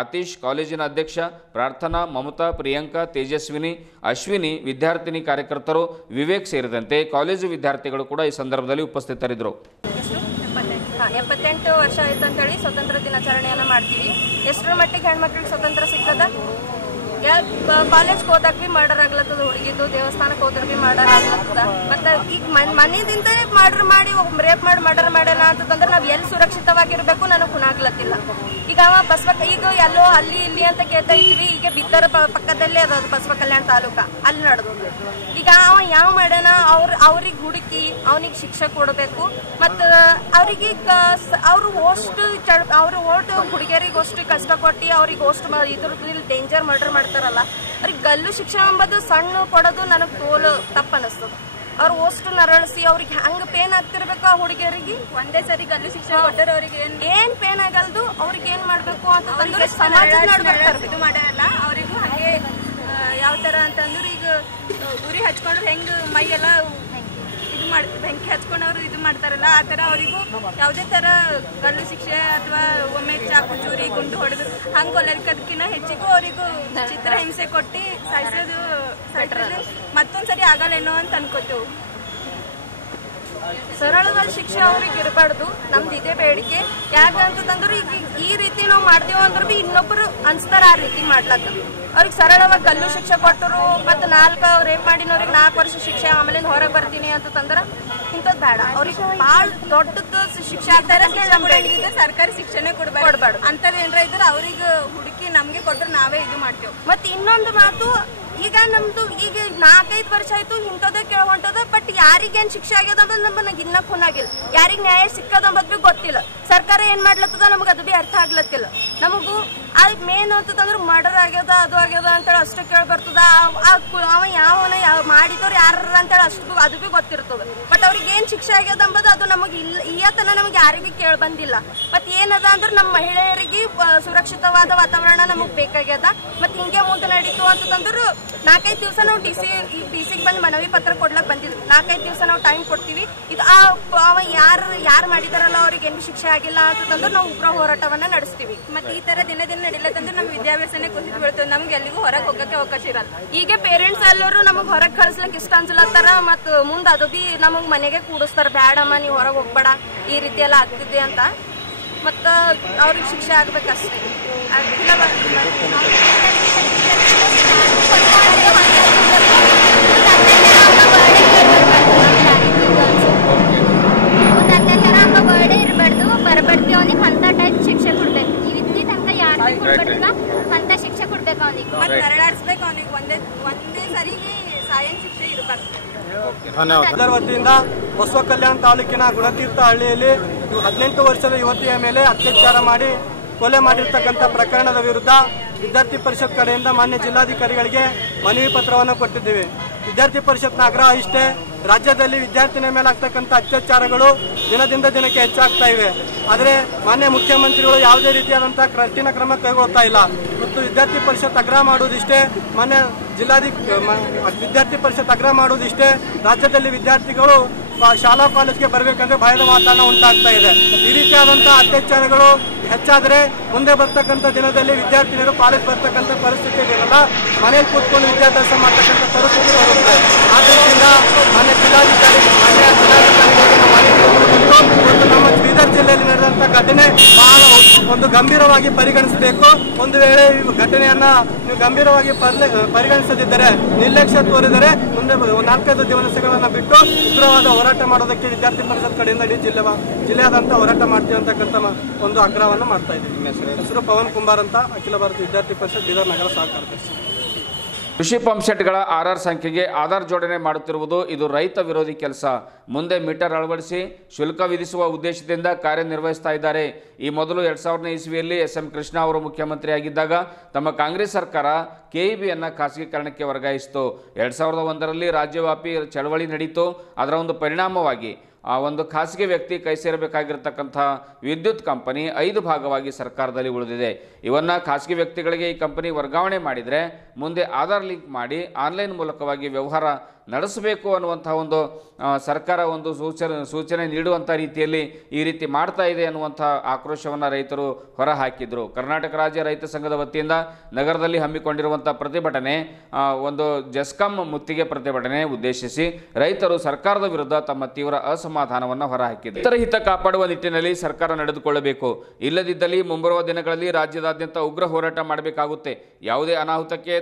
ಆತೀಶ್ ಕಾಲೇಜಿನ ಅಧ್ಯಕ್ಷ, ಪ್ರಾರ್ಥನಾ, ಮಮತಾ, ಪ್ರಿಯಾಂಕಾ, ತೇಜಸ್ವಿನಿ, ಅಶ್ವಿನಿ, ವಿದ್ಯಾರ್ಥಿನಿ ಕಾರ್ಯಕರ್ತರು, ವಿವೇಕ್ ಸೇರಿದಂತೆ ಕಾಲೇಜು ವಿದ್ಯಾರ್ಥಿಗಳು ಕೂಡ ಈ ಸಂದರ್ಭದಲ್ಲಿ ಉಪಸ್ಥಿತರಿದ್ದರು. 78 ವರ್ಷ ಆಯ್ತು ಅಂತೇಳಿ ಸ್ವತಂತ್ರ ದಿನಾಚರಣೆಯನ್ನು ಮಾಡ್ತೀವಿ. ಎಷ್ಟರ ಮಟ್ಟಿಗೆ ಹೆಣ್ಮಕ್ಳಿಗೆ ಸ್ವತಂತ್ರ ಸಿಗ್ತದ? ಕಾಲೇಜ್ಗೆ ಹೋದಾಗ ಬಿ ಮರ್ಡರ್ ಆಗ್ಲತ್ತದ, ಹುಡುಗಿದ್ದು ದೇವಸ್ಥಾನಕ್ಕೆ ಹೋದ್ರೆ ಬಿ ಮರ್ಡರ್ ಆಗ್ಲತ್ತದ. ಮತ್ತೆ ಈಗ ಮನೆಯಿಂದ ಮರ್ಡರ್ ಮಾಡಿ ರೇಪ್ ಮಾಡಿ ಮರ್ಡರ್ ಮಾಡ್ಯಾನ ಅಂತಂದ್ರೆ ನಾವ್ ಎಲ್ಲಿ ಸುರಕ್ಷಿತವಾಗಿರ್ಬೇಕು ನನಗೆ ಕುನಾಗ್ಲತ್ತಿಲ್ಲ. ಈಗ ಅವ ಈಗ ಎಲ್ಲೋ ಅಲ್ಲಿ ಇಲ್ಲಿ ಅಂತ ಕೇಳ್ತಾ ಇದ್ವಿ. ಈಗ ಬಿದ್ದರ ಪಕ್ಕದಲ್ಲೇ ಅದ ಬಸವ ಕಲ್ಯಾಣ ತಾಲೂಕ, ಅಲ್ಲಿ ನಡೆದು. ಈಗ ಅವ ಯಾವ ಮಾಡ್ಯಾನ ಅವ್ರಿಗೆ ಹುಡುಕಿ ಅವನಿಗೆ ಶಿಕ್ಷೆ ಕೊಡಬೇಕು. ಮತ್ತ ಅವ್ರಿಗೆ ಅವ್ರು ಓಟ್ ಹುಡುಗಿಯರಿಗೆ ಅಷ್ಟು ಕಷ್ಟ ಕೊಟ್ಟು ಅವ್ರಿಗೆ ಅಷ್ಟು ಇದ್ರದ್ದು ಡೇಂಜರ್ ಮರ್ಡರ್ ಮಾಡ್ತಾರಲ್ಲ, ಅವ್ರಿಗೆ ಗಲ್ಲು ಶಿಕ್ಷೆ ಎಂಬುದು ಸಣ್ಣ ಕೊಡೋದು ನನಗೆ ತೋಲು ತಪ್ಪ ಅನಿಸ್ತದ. ಅವ್ರು ಅಷ್ಟು ನರಳಿಸಿ ಅವ್ರಿಗೆ ಹೆಂಗ್ ಪೇನ್ ಆಗ್ತಿರ್ಬೇಕು ಆ ಹುಡುಗಿಯರಿಗೆ. ಒಂದೇ ಸರಿ ಗಲ್ಲು ಶಿಕ್ಷೆ ಕೊಟ್ಟರೆ ಅವ್ರಿಗೆ ಏನ್ ಪೇನ್ ಆಗಲ್ದು. ಅವ್ರಿಗೆ ಏನ್ ಮಾಡ್ಬೇಕು ಅಂತಂದ್ರೆ ಸಮಾಜ ಇದು ಮಾಡ್ಯಾರಲ್ಲ ಅವ್ರಿಗೂ ಹಾಗೆ ಯಾವ ತರ ಅಂತಂದ್ರೆ ಈಗ ಉರಿ ಹಚ್ಕೊಂಡ್ರೆ ಹೆಂಗ್ ಮೈ ಎಲ್ಲ ಇದು ಬೆಂಕಿ ಹಚ್ಕೊಂಡವ್ರು ಇದು ಮಾಡ್ತಾರಲ್ಲ, ಆ ತರ ಅವರಿಗೂ ಯಾವುದೇ ತರ ಗಲ್ಲು ಶಿಕ್ಷೆ ಅಥವಾ ಒಮ್ಮೆ ಚಾಕು ಚೂರಿ ಗುಂಡು ಹೊಡೆದು ಹಂಗ ಕೊಲ್ಲೋದಕ್ಕಿಂತ ಹೆಚ್ಚಿಗೂ ಅವರಿಗೂ ಚಿತ್ರಹಿಂಸೆ ಕೊಟ್ಟು ಸಾಯಿಸೋದು ಮತ್ತೊಂದ್ಸರಿ ಆಗಲ್ಲೇನೋ ಅಂತ ಅನ್ಕೋತೇವು. ಸರಳವಾದ ಶಿಕ್ಷೆ ಅವ್ರಿಗೆ ಇರಬಾರ್ದು, ನಮ್ದು ಇದೇ ಬೇಡಿಕೆ. ಯಾಕಂತಂದ್ರೆ ಈಗ ಈ ರೀತಿ ನಾವು ಮಾಡ್ತೇವ ಅಂದ್ರೆ ಬಿ ಇನ್ನೊಬ್ರು ಅನ್ಸ್ತಾರ ಆ ರೀತಿ ಮಾಡ್ಲಕ್ಕ. ಅವ್ರಿಗೆ ಸರಳವಾಗಿ ಗಲ್ಲು ಶಿಕ್ಷೆ ಕೊಟ್ಟರು ಮತ್ತೆ 4 ರೇಪ್ ಮಾಡಿನವ್ರಿಗೆ 4 ವರ್ಷ ಶಿಕ್ಷೆ, ಆಮೇಲೆ ಹೊರಗೆ ಬರ್ತೀನಿ ಅಂತಂದ್ರೆ ಇಂಥದ್ದು ಬೇಡ. ಅವ್ರಿಗೆ ಭಾಳ ದೊಡ್ಡದು ಶಿಕ್ಷೆ ಸರ್ಕಾರಿ ಶಿಕ್ಷೆನೇ ಕೊಡ್ಬಾರ್ದು. ಅಂತದ್ ಏನ್ರ ಇದ್ರೆ ಅವ್ರಿಗೆ ಹುಡುಕಿ ನಮ್ಗೆ ಕೊಟ್ರೆ ನಾವೇ ಇದು ಮಾಡ್ತೇವೆ. ಮತ್ತೆ ಇನ್ನೊಂದು ಮಾತು, ಈಗ ನಮ್ದು ಈಗ 4-5 ವರ್ಷ ಆಯ್ತು ಇಂಥದ್ದೇ ಕೇಳೊಂಟದ. ಬಟ್ ಯಾರಿಗೇನ್ ಶಿಕ್ಷೆ ಆಗ್ಯದ ಅನ್ನೋದು ನಮಗೆ ಇನ್ನ ಖುನಾಗಿಲ್ಲ. ಯಾರಿಗ್ ನ್ಯಾಯ ಸಿಕ್ಕದಂಬದ್ ಬಿ ಗೊತ್ತಿಲ್ಲ. ಸರ್ಕಾರ ಏನ್ ಮಾಡ್ಲತ್ತದ ನಮಗ್ ಅದು ಬಿ ಅರ್ಥ ಆಗ್ಲತ್ತಿಲ್ಲ. ನಮಗೂ ಅದಕ್ಕೆ ಮೇನ್ ಅಂತಂದ್ರೆ ಮರ್ಡರ್ ಆಗ್ಯದ ಅದು ಆಗ್ಯದ ಅಂತೇಳಿ ಅಷ್ಟೇ ಕೇಳಿ ಬರ್ತದ. ಅವ ಯಾವನ ಮಾಡಿದವ್ರು ಯಾರ ಅಂತೇಳಿ ಅಷ್ಟು ಅದು ಬಿ ಗೊತ್ತಿರ್ತದ. ಬಟ್ ಅವ್ರಿಗೆ ಏನ್ ಶಿಕ್ಷೆ ಆಗ್ಯದ ಅಂಬದು ಅದು ನಮಗೆ ಈಯತನ ನಮ್ಗೆ ಯಾರಿಗೂ ಕೇಳಿ ಬಂದಿಲ್ಲ. ಮತ್ ಏನದ ಅಂದ್ರೆ ನಮ್ಮ ಮಹಿಳೆಯರಿಗೆ ಸುರಕ್ಷಿತವಾದ ವಾತಾವರಣ ನಮಗ್ ಬೇಕಾಗ್ಯದ. ಮತ್ ಹಿಂಗೆ ಮುಂದೆ ನಡೀತು ಅಂತಂದ್ರೆ 4-5 ದಿವಸ ನಾವು ಡಿಸಿಗೆ ಬಂದು ಮನವಿ ಪತ್ರ ಕೊಡ್ಲಕ್ ಬಂದಿದ್ವಿ. 4-5 ದಿವಸ ನಾವು ಟೈಮ್ ಕೊಡ್ತೀವಿ. ಇದು ಅವ ಯಾರು ಮಾಡಿದಾರಲ್ಲ ಅವ್ರಿಗೆ ಏನು ಶಿಕ್ಷೆ ಆಗಿಲ್ಲ ಅಂತಂದ್ರೆ ನಾವು ಉಗ್ರ ಹೋರಾಟವನ್ನ ನಡೆಸ್ತೀವಿ. ಮತ್ತೆ ಈ ತರ ದಿನ ನಡೀಲತ್ತಂದ್ರೆ ನಮ್ಮ ವಿದ್ಯಾಭ್ಯಾಸನೇ ಕುಸಿದು ಬೀಳ್ತೇವೆ. ನಮ್ಗೆ ಎಲ್ಲಿಗೂ ಹೊರಗೆ ಹೋಗಕ್ಕೆ ಅವಕಾಶ ಇರಲ್ಲ. ಈಗ ಪೇರೆಂಟ್ಸ್ ಎಲ್ಲರೂ ನಮಗ್ ಹೊರಗೆ ಕಳ್ಸ್ಲಕ್ ಇಷ್ಟ ಅನ್ಸಲತ್ತಾರ. ಮತ್ ಮುಂದೆ ಅದು ಬಿ ನಮಗ್ ಮನೆಗೆ ಕೂಡಿಸ್ತಾರ, ಬ್ಯಾಡಮ್ಮ ನೀವು ಹೊರಗೆ ಹೋಗ್ಬೇಡ ಈ ರೀತಿ ಎಲ್ಲ ಆಗ್ತಿದೆ ಅಂತ. ಮತ್ತ ಅವ್ರಿಗೆ ಶಿಕ್ಷೆ ಆಗ್ಬೇಕಷ್ಟೇ. ಬರಬಡ್ತಿ ಅವನಿಗೆ ಅಂತ ಟೈಪ್ ಶಿಕ್ಷೆ ಕೊಡ್ಬೇಕು. ಇಲ್ಲಿ ತನಕ ಯಾರಿಗೆ ಕೊಡ್ಬೇಕಲ್ಲ ಅಂತ ಶಿಕ್ಷೆ ಕೊಡ್ಬೇಕು ಅವನಿಗೆ. ಮತ್ತೆ ನರಳಾಡಿಸ್ಬೇಕು ಅವನಿಗೆ. ಒಂದೇ ಸರಿಗೆ ಸಾಯನ್ ಶಿಕ್ಷೆ ಇರಬಾರ್ದು. ಅದರ ವತಿಯಿಂದ ಬಸವ ಕಲ್ಯಾಣ ತಾಲೂಕಿನ ಗುಣತೀರ್ಥ ಹಳ್ಳಿಯಲ್ಲಿ 18 ವರ್ಷದ ಯುವತಿಯ ಮೇಲೆ ಅತ್ಯಾಚಾರ ಮಾಡಿ ಕೊಲೆ ಮಾಡಿರ್ತಕ್ಕಂಥ ಪ್ರಕರಣದ ವಿರುದ್ಧ ವಿದ್ಯಾರ್ಥಿ ಪರಿಷತ್ ಕಡೆಯಿಂದ ಮಾನ್ಯ ಜಿಲ್ಲಾಧಿಕಾರಿಗಳಿಗೆ ಮನವಿ ಪತ್ರವನ್ನು ಕೊಟ್ಟಿದ್ದೇವೆ. ವಿದ್ಯಾರ್ಥಿ ಪರಿಷತ್ನ ಆಗ್ರಹ ಇಷ್ಟೇ, ರಾಜ್ಯದಲ್ಲಿ ವಿದ್ಯಾರ್ಥಿನಿಯ ಮೇಲೆ ಆಗ್ತಕ್ಕಂಥ ಅತ್ಯಾಚಾರಗಳು ದಿನದಿಂದ ದಿನಕ್ಕೆ ಹೆಚ್ಚಾಗ್ತಾ ಇವೆ. ಆದರೆ ಮಾನ್ಯ ಮುಖ್ಯಮಂತ್ರಿಗಳು ಯಾವುದೇ ರೀತಿಯಾದಂತಹ ಕಠಿಣ ಕ್ರಮ ಕೈಗೊಳ್ತಾ ಇಲ್ಲ. ಮತ್ತು ವಿದ್ಯಾರ್ಥಿ ಪರಿಷತ್ ಆಗ್ರಹ ಮಾಡುವುದಿಷ್ಟೇ, ಮಾನ್ಯ ವಿದ್ಯಾರ್ಥಿ ಪರಿಷತ್ ಆಗ್ರಹ ಮಾಡುವುದಿಷ್ಟೇ, ರಾಜ್ಯದಲ್ಲಿ ವಿದ್ಯಾರ್ಥಿಗಳು ಶಾಲಾ ಕಾಲೇಜ್ಗೆ ಬರಬೇಕಂದ್ರೆ ಭಯದ ವಾತಾವರಣ ಉಂಟಾಗ್ತಾ ಇದೆ. ಈ ರೀತಿಯಾದಂತಹ ಅತ್ಯಾಚಾರಗಳು ಹೆಚ್ಚಾದರೆ ಮುಂದೆ ಬರ್ತಕ್ಕಂಥ ದಿನದಲ್ಲಿ ವಿದ್ಯಾರ್ಥಿನಿಯರು ಕಾಲೇಜ್ ಬರ್ತಕ್ಕಂಥ ಪರಿಸ್ಥಿತಿ ಇರಲ್ಲ, ಮನೆಯಲ್ಲಿ ಕೂತ್ಕೊಂಡು ವಿದ್ಯಾಭ್ಯಾಸ ಮಾಡ್ತಕ್ಕಂಥ ಪರಿಸ್ಥಿತಿ ಬರುತ್ತೆ. ಆದ್ದರಿಂದ ಮಾನ್ಯ ಜಿಲ್ಲಾಧಿಕಾರಿಗಳಿಗೆ ನಮ್ಮ ಬೀದರ್ ಜಿಲ್ಲೆಯಲ್ಲಿ ನಡೆದಂತ ಘಟನೆ ಬಹಳ ಒಂದು ಗಂಭೀರವಾಗಿ ಪರಿಗಣಿಸಬೇಕು. ಒಂದು ವೇಳೆ ಈ ಘಟನೆಯನ್ನ ನೀವು ಗಂಭೀರವಾಗಿ ಪರಿಗಣಿಸದಿದ್ದರೆ, ನಿರ್ಲಕ್ಷ್ಯ ತೋರಿದರೆ ಮುಂದೆ 4-5 ದಿವಸಗಳನ್ನ ಬಿಟ್ಟು ಉಗ್ರವಾದ ಹೋರಾಟ ಮಾಡೋದಕ್ಕೆ ವಿದ್ಯಾರ್ಥಿ ಪರಿಷತ್ ಕಡೆಯಿಂದ ಇಡೀ ಜಿಲ್ಲೆಯಾದಂತ ಹೋರಾಟ ಮಾಡ್ತೀವಿ ಅಂತಕ್ಕಂಥ ಒಂದು ಆಗ್ರಹವನ್ನು ಮಾಡ್ತಾ ಇದ್ದೀವಿ. ಹೆಸರು ಪವನ್ ಕುಂಬಾರ್ ಅಂತ, ಅಖಿಲ ಭಾರತ ವಿದ್ಯಾರ್ಥಿ ಪರಿಷತ್ ಬೀದರ್ ನಗರ ಸಹ ಕಾರ್ಯದರ್ಶಿ. ಕೃಷಿ ಪಂಪ್ಸೆಟ್ಗಳ ಆರ್ಆರ್ ಸಂಖ್ಯೆಗೆ ಆಧಾರ್ ಜೋಡಣೆ ಮಾಡುತ್ತಿರುವುದು ಇದು ರೈತ ವಿರೋಧಿ ಕೆಲಸ. ಮುಂದೆ ಮೀಟರ್ ಅಳವಡಿಸಿ ಶುಲ್ಕ ವಿಧಿಸುವ ಉದ್ದೇಶದಿಂದ ಕಾರ್ಯನಿರ್ವಹಿಸ್ತಾ ಇದ್ದಾರೆ. ಈ ಮೊದಲು 2000ನೇ ಇಸ್ವಿಯಲ್ಲಿ SM ಕೃಷ್ಣ ಅವರು ಮುಖ್ಯಮಂತ್ರಿಯಾಗಿದ್ದಾಗ ತಮ್ಮ ಕಾಂಗ್ರೆಸ್ ಸರ್ಕಾರ KEBಯನ್ನು ಖಾಸಗೀಕರಣಕ್ಕೆ ವರ್ಗಾಯಿಸಿತು. 2001ರಲ್ಲಿ ರಾಜ್ಯವ್ಯಾಪಿ ಚಳವಳಿ ನಡೆಯಿತು. ಅದರ ಒಂದು ಪರಿಣಾಮವಾಗಿ ಒಂದು ಖಾಸಗಿ ವ್ಯಕ್ತಿ ಕೈ ಸೇರಬೇಕಾಗಿರತಕ್ಕಂಥ ವಿದ್ಯುತ್ ಕಂಪನಿ 5 ಭಾಗವಾಗಿ ಸರ್ಕಾರದಲ್ಲಿ ಉಳಿದಿದೆ. ಇವನ್ನು ಖಾಸಗಿ ವ್ಯಕ್ತಿಗಳಿಗೆ ಈ ಕಂಪನಿ ವರ್ಗಾವಣೆ ಮಾಡಿದರೆ ಮುಂದೆ ಆಧಾರ್ ಲಿಂಕ್ ಮಾಡಿ ಆನ್ಲೈನ್ ಮೂಲಕವಾಗಿ ವ್ಯವಹಾರ ನಡೆಸಬೇಕು ಅನ್ನುವಂಥ ಒಂದು ಸರ್ಕಾರ ಒಂದು ಸೂಚನೆ ನೀಡುವಂಥ ರೀತಿಯಲ್ಲಿ ಈ ರೀತಿ ಮಾಡ್ತಾ ಇದೆ ಅನ್ನುವಂಥ ಆಕ್ರೋಶವನ್ನು ರೈತರು ಹೊರಹಾಕಿದರು. ಕರ್ನಾಟಕ ರಾಜ್ಯ ರೈತ ಸಂಘದ ವತಿಯಿಂದ ನಗರದಲ್ಲಿ ಹಮ್ಮಿಕೊಂಡಿರುವಂಥ ಪ್ರತಿಭಟನೆ ಒಂದು ಜೆಸ್ಕಾಂ ಮುತ್ತಿಗೆ ಪ್ರತಿಭಟನೆ ಉದ್ದೇಶಿಸಿ ರೈತರು ಸರ್ಕಾರದ ವಿರುದ್ಧ ತಮ್ಮ ತೀವ್ರ ಅಸಮಾಧಾನವನ್ನು ಹೊರಹಾಕಿದರು. ರೈತರ ಹಿತ ಕಾಪಾಡುವ ನಿಟ್ಟಿನಲ್ಲಿ ಸರ್ಕಾರ ನಡೆದುಕೊಳ್ಳಬೇಕು. ಇಲ್ಲದಿದ್ದಲ್ಲಿ ಮುಂಬರುವ ದಿನಗಳಲ್ಲಿ ರಾಜ್ಯದಾದ್ಯಂತ ಉಗ್ರ ಹೋರಾಟ ಮಾಡಬೇಕಾಗುತ್ತೆ. ಯಾವುದೇ ಅನಾಹುತಕ್ಕೆ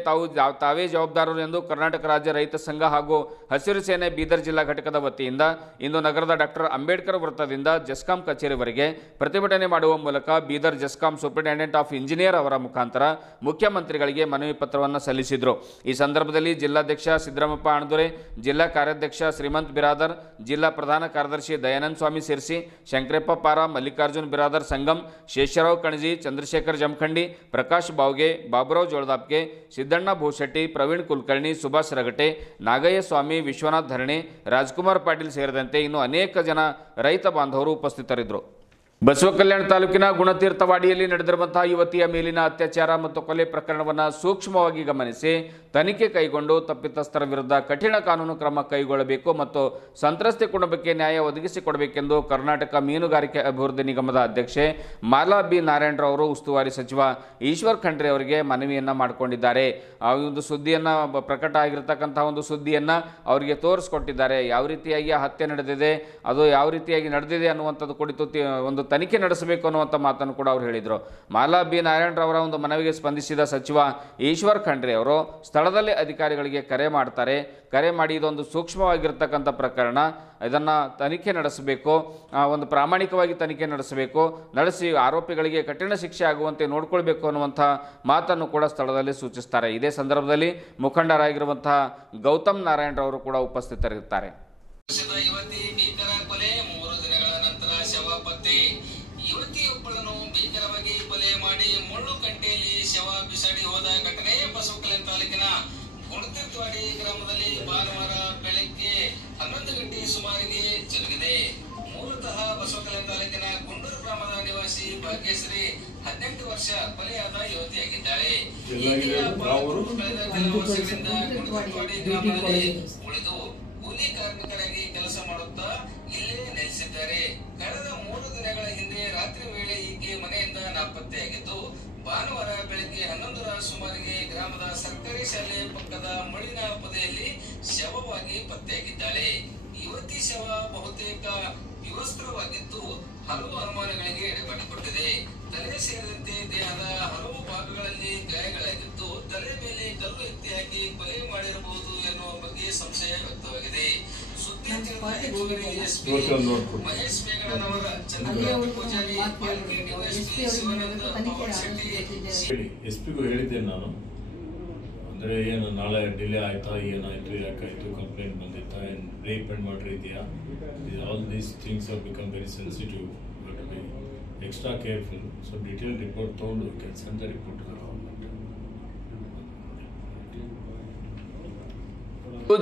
ತಾವೇ ಜವಾಬ್ದಾರರು ಎಂದು ಕರ್ನಾಟಕ ರಾಜ್ಯ ರೈತ ಸಂಘ ಹಾಗೂ ಹಸಿರು ಸೇನೆ ಬೀದರ್ ಜಿಲ್ಲಾ ಘಟಕದ ವತಿಯಿಂದ ಇಂದು ನಗರದ ಡಾಕ್ಟರ್ ಅಂಬೇಡ್ಕರ್ ವೃತ್ತದಿಂದ ಜೆಸ್ಕಾಂ ಕಚೇರಿವರೆಗೆ ಪ್ರತಿಭಟನೆ ಮಾಡುವ ಮೂಲಕ Bidar GESCOM superintendent of engineer ಅವರ ಮುಖಾಂತರ ಮುಖ್ಯಮಂತ್ರಿಗಳಿಗೆ ಮನವಿ ಪತ್ರವನ್ನು ಸಲ್ಲಿಸಿದರು. ಈ ಸಂದರ್ಭದಲ್ಲಿ ಜಿಲ್ಲಾಧ್ಯಕ್ಷ ಸಿದ್ದರಾಮಪ್ಪ ಅಣದುರೆ, ಜಿಲ್ಲಾ ಕಾರ್ಯಾಧ್ಯಕ್ಷ ಶ್ರೀಮಂತ್ ಬಿರಾದರ್, ಜಿಲ್ಲಾ ಪ್ರಧಾನ ಕಾರ್ಯದರ್ಶಿ ದಯಾನಂದ ಸ್ವಾಮಿ ಸಿರ್ಸಿ, ಶಂಕರಪ್ಪ ಪಾರ, ಮಲ್ಲಿಕಾರ್ಜುನ್ ಬಿರಾದರ್ ಸಂಗಮ್, ಶೇಷರಾವ್ ಕಣಜಿ, ಚಂದ್ರಶೇಖರ್ ಜಮಖಂಡಿ, ಪ್ರಕಾಶ್ ಬಾವ್ಗೆ, ಬಾಬುರಾವ್ ಜೋಳದಾಪ್ಗೆ, ಸಿದ್ದಣ್ಣ ಭೂಶೆಟ್ಟಿ, ಪ್ರವೀಣ್ ಕುಲಕರ್ಣಿ, ಸುಭಾಷ್ ರಗಟೆ, ನಾಗಯ್ಯ ಸ್ವಾಮಿ, ವಿಶ್ವನಾಥ್ ಧರಣಿ, ರಾಜ್ಕುಮಾರ್ ಪಾಟೀಲ್ ಸೇರಿದಂತೆ ಇನ್ನು ಅನೇಕ ಜನ ರೈತ ಬಾಂಧವರು ಉಪಸ್ಥಿತರಿದ್ದರು. ಬಸವ ಕಲ್ಯಾಣ ತಾಲೂಕಿನ ಗುಣತೀರ್ಥವಾಡಿಯಲ್ಲಿ ನಡೆದಿರುವಂತಹ ಯುವತಿಯ ಮೇಲಿನ ಅತ್ಯಾಚಾರ ಮತ್ತು ಕೊಲೆ ಪ್ರಕರಣವನ್ನು ಸೂಕ್ಷ್ಮವಾಗಿ ಗಮನಿಸಿ ತನಿಖೆ ಕೈಗೊಂಡು ತಪ್ಪಿತಸ್ಥರ ವಿರುದ್ಧ ಕಠಿಣ ಕಾನೂನು ಕ್ರಮ ಕೈಗೊಳ್ಳಬೇಕು ಮತ್ತು ಸಂತ್ರಸ್ತೆ ಕುಟುಂಬಕ್ಕೆ ನ್ಯಾಯ ಒದಗಿಸಿಕೊಡಬೇಕೆಂದು ಕರ್ನಾಟಕ ಮೀನುಗಾರಿಕೆ ಅಭಿವೃದ್ಧಿ ನಿಗಮದ ಅಧ್ಯಕ್ಷೆ ಮಾಲಾ ಬಿ ನಾರಾಯಣರಾವ್ ಅವರು ಉಸ್ತುವಾರಿ ಸಚಿವ ಈಶ್ವರ್ ಖಂಡ್ರೆ ಅವರಿಗೆ ಮನವಿಯನ್ನು ಮಾಡಿಕೊಂಡಿದ್ದಾರೆ. ಆ ಒಂದು ಸುದ್ದಿಯನ್ನು ಪ್ರಕಟ ಆಗಿರತಕ್ಕಂಥ ಒಂದು ಸುದ್ದಿಯನ್ನು ಅವರಿಗೆ ತೋರಿಸ್ಕೊಟ್ಟಿದ್ದಾರೆ. ಯಾವ ರೀತಿಯಾಗಿ ಆ ಹತ್ಯೆ ನಡೆದಿದೆ, ಅದು ಯಾವ ರೀತಿಯಾಗಿ ನಡೆದಿದೆ ಅನ್ನುವಂಥದ್ದು ಕುರಿತು ಒಂದು ತನಿಖೆ ನಡೆಸಬೇಕು ಅನ್ನುವಂಥ ಮಾತನ್ನು ಕೂಡ ಅವರು ಹೇಳಿದರು. ಮಾಲಾ ಬಿ ನಾರಾಯಣರವರ ಒಂದು ಮನವಿಗೆ ಸ್ಪಂದಿಸಿದ ಸಚಿವ ಈಶ್ವರ್ ಖಂಡ್ರೆ ಅವರು ಸ್ಥಳದಲ್ಲೇ ಅಧಿಕಾರಿಗಳಿಗೆ ಕರೆ ಮಾಡ್ತಾರೆ. ಕರೆ ಮಾಡಿ ಇದೊಂದು ಸೂಕ್ಷ್ಮವಾಗಿರ್ತಕ್ಕಂಥ ಪ್ರಕರಣ, ಇದನ್ನು ತನಿಖೆ ನಡೆಸಬೇಕು, ಒಂದು ಪ್ರಾಮಾಣಿಕವಾಗಿ ತನಿಖೆ ನಡೆಸಿ ಆರೋಪಿಗಳಿಗೆ ಕಠಿಣ ಶಿಕ್ಷೆ ಆಗುವಂತೆ ನೋಡಿಕೊಳ್ಬೇಕು ಅನ್ನುವಂಥ ಮಾತನ್ನು ಕೂಡ ಸ್ಥಳದಲ್ಲಿ ಸೂಚಿಸ್ತಾರೆ. ಇದೇ ಸಂದರ್ಭದಲ್ಲಿ ಮುಖಂಡರಾಗಿರುವಂತಹ ಗೌತಮ್ ನಾರಾಯಣರವರು ಕೂಡ ಉಪಸ್ಥಿತರಿರುತ್ತಾರೆ. ಯುವತಿಯೊಬ್ಬಳನ್ನು ಭೀಕರವಾಗಿ ಕೊಲೆ ಮಾಡಿ ಮುಳ್ಳು ಕಂಟೆಯಲ್ಲಿ ಶವ ಬಿಸಾಡಿ ಹೋದ ಘಟನೆ ಬಸವ ಕಲ್ಯಾಣ ತಾಲೂಕಿನ ಗುಣತೀರ್ಥವಾಡಿ ಗ್ರಾಮದಲ್ಲಿ ಭಾನುವಾರ ಬೆಳಗ್ಗೆ 11 ಗಂಟೆ ಸುಮಾರಿಗೆ ಜರುಗಿದೆ. ಮೂಲತಃ ಬಸವ ಕಲ್ಯಾಣ ತಾಲೂಕಿನ ಗುಂಡೂರು ಗ್ರಾಮದ ನಿವಾಸಿ ಭಾಗ್ಯಶ್ರೀ 18 ವರ್ಷ ಕೊಲೆಯಾದ ಯುವತಿಯಾಗಿದ್ದಾಳೆ. ಕಳೆದ ಕೆಲವು ವರ್ಷಗಳಿಂದ ಗುಣತೀರ್ಥವಾಡಿ ಗ್ರಾಮದಲ್ಲಿ ಉಳಿದು ಕೂಲಿ ಕಾರ್ಮಿಕರಾಗಿ ಕೆಲಸ ಮಾಡುತ್ತಾ ಇಲ್ಲೇ ನೆಲೆಸಿದ್ದಾರೆ. ಕಳೆದ 3 ದಿನಗಳ ಹಿಂದೆ ರಾತ್ರಿ ವೇಳೆ ಈಕೆ ಮನೆಯಿಂದ ನಾಪತ್ತೆಯಾಗಿದ್ದು ಭಾನುವಾರ ಬೆಳಗ್ಗೆ 11ರ ಸುಮಾರಿಗೆ ಗ್ರಾಮದ ಸರ್ಕಾರಿ ಶಾಲೆ ಪಕ್ಕದ ಮುಳ್ಳಿನ ಪೊದೆಯಲ್ಲಿ ಶವವಾಗಿ ಪತ್ತೆಯಾಗಿದ್ದಾಳೆ. ಯುವತಿ ಶವ ಬಹುತೇಕ ವಿವಸ್ತ್ರವಾಗಿದ್ದು ಹಲವು ಅನುಮಾನಗಳಿಗೆ ಎಡೆಮಾಡಿಕೊಟ್ಟಿದೆ. ತಲೆ ಸೇರಿದಂತೆ ದೇಹದ ಹಲವು ಭಾಗಗಳಲ್ಲಿ ಗಾಯಗಳಾಗಿದ್ದು ತಲೆ ಮೇಲೆ ಕಲ್ಲು ಎತ್ತಿ ಹಾಕಿ ಕೊಲೆ ಮಾಡಿರಬಹುದು ಎನ್ನುವ ಬಗ್ಗೆ ಸಂಶಯ ವ್ಯಕ್ತವಾಗಿದೆ. ಸುದ್ದಿ ತಿಳಿದ ಎಸ್ಪಿ ಮಹೇಶ್ ಮೇಗಡನವರ ಚಂದ್ರಕಾಂತ್ ಪೂಜಾರಿ, ಪಾಲ್ಕಿ ಡಿವೈಎಸ್ಪಿ ಶಿವಾನಂದ ಪವನ್ ಶೆಟ್ಟಿ ಎಸ್ಪಿಗೂ ಹೇಳಿದ್ದೆ ನಾನು. ಅಂದರೆ ಏನು ನಾಳೆ ಡಿಲೇ ಆಯ್ತಾ, ಏನಾಯ್ತು, ಯಾಕಾಯ್ತು, ಕಂಪ್ಲೇಂಟ್ ಬಂದಿತ್ತಾ, ಏನು ರೇಪ್ ಅಂಡ್ ಮರ್ಡರ್ ಇದೆಯಾ, all these things have become very sensitive. But be extra careful. So detail report ತೊಗೊಂಡು can send the report to the government.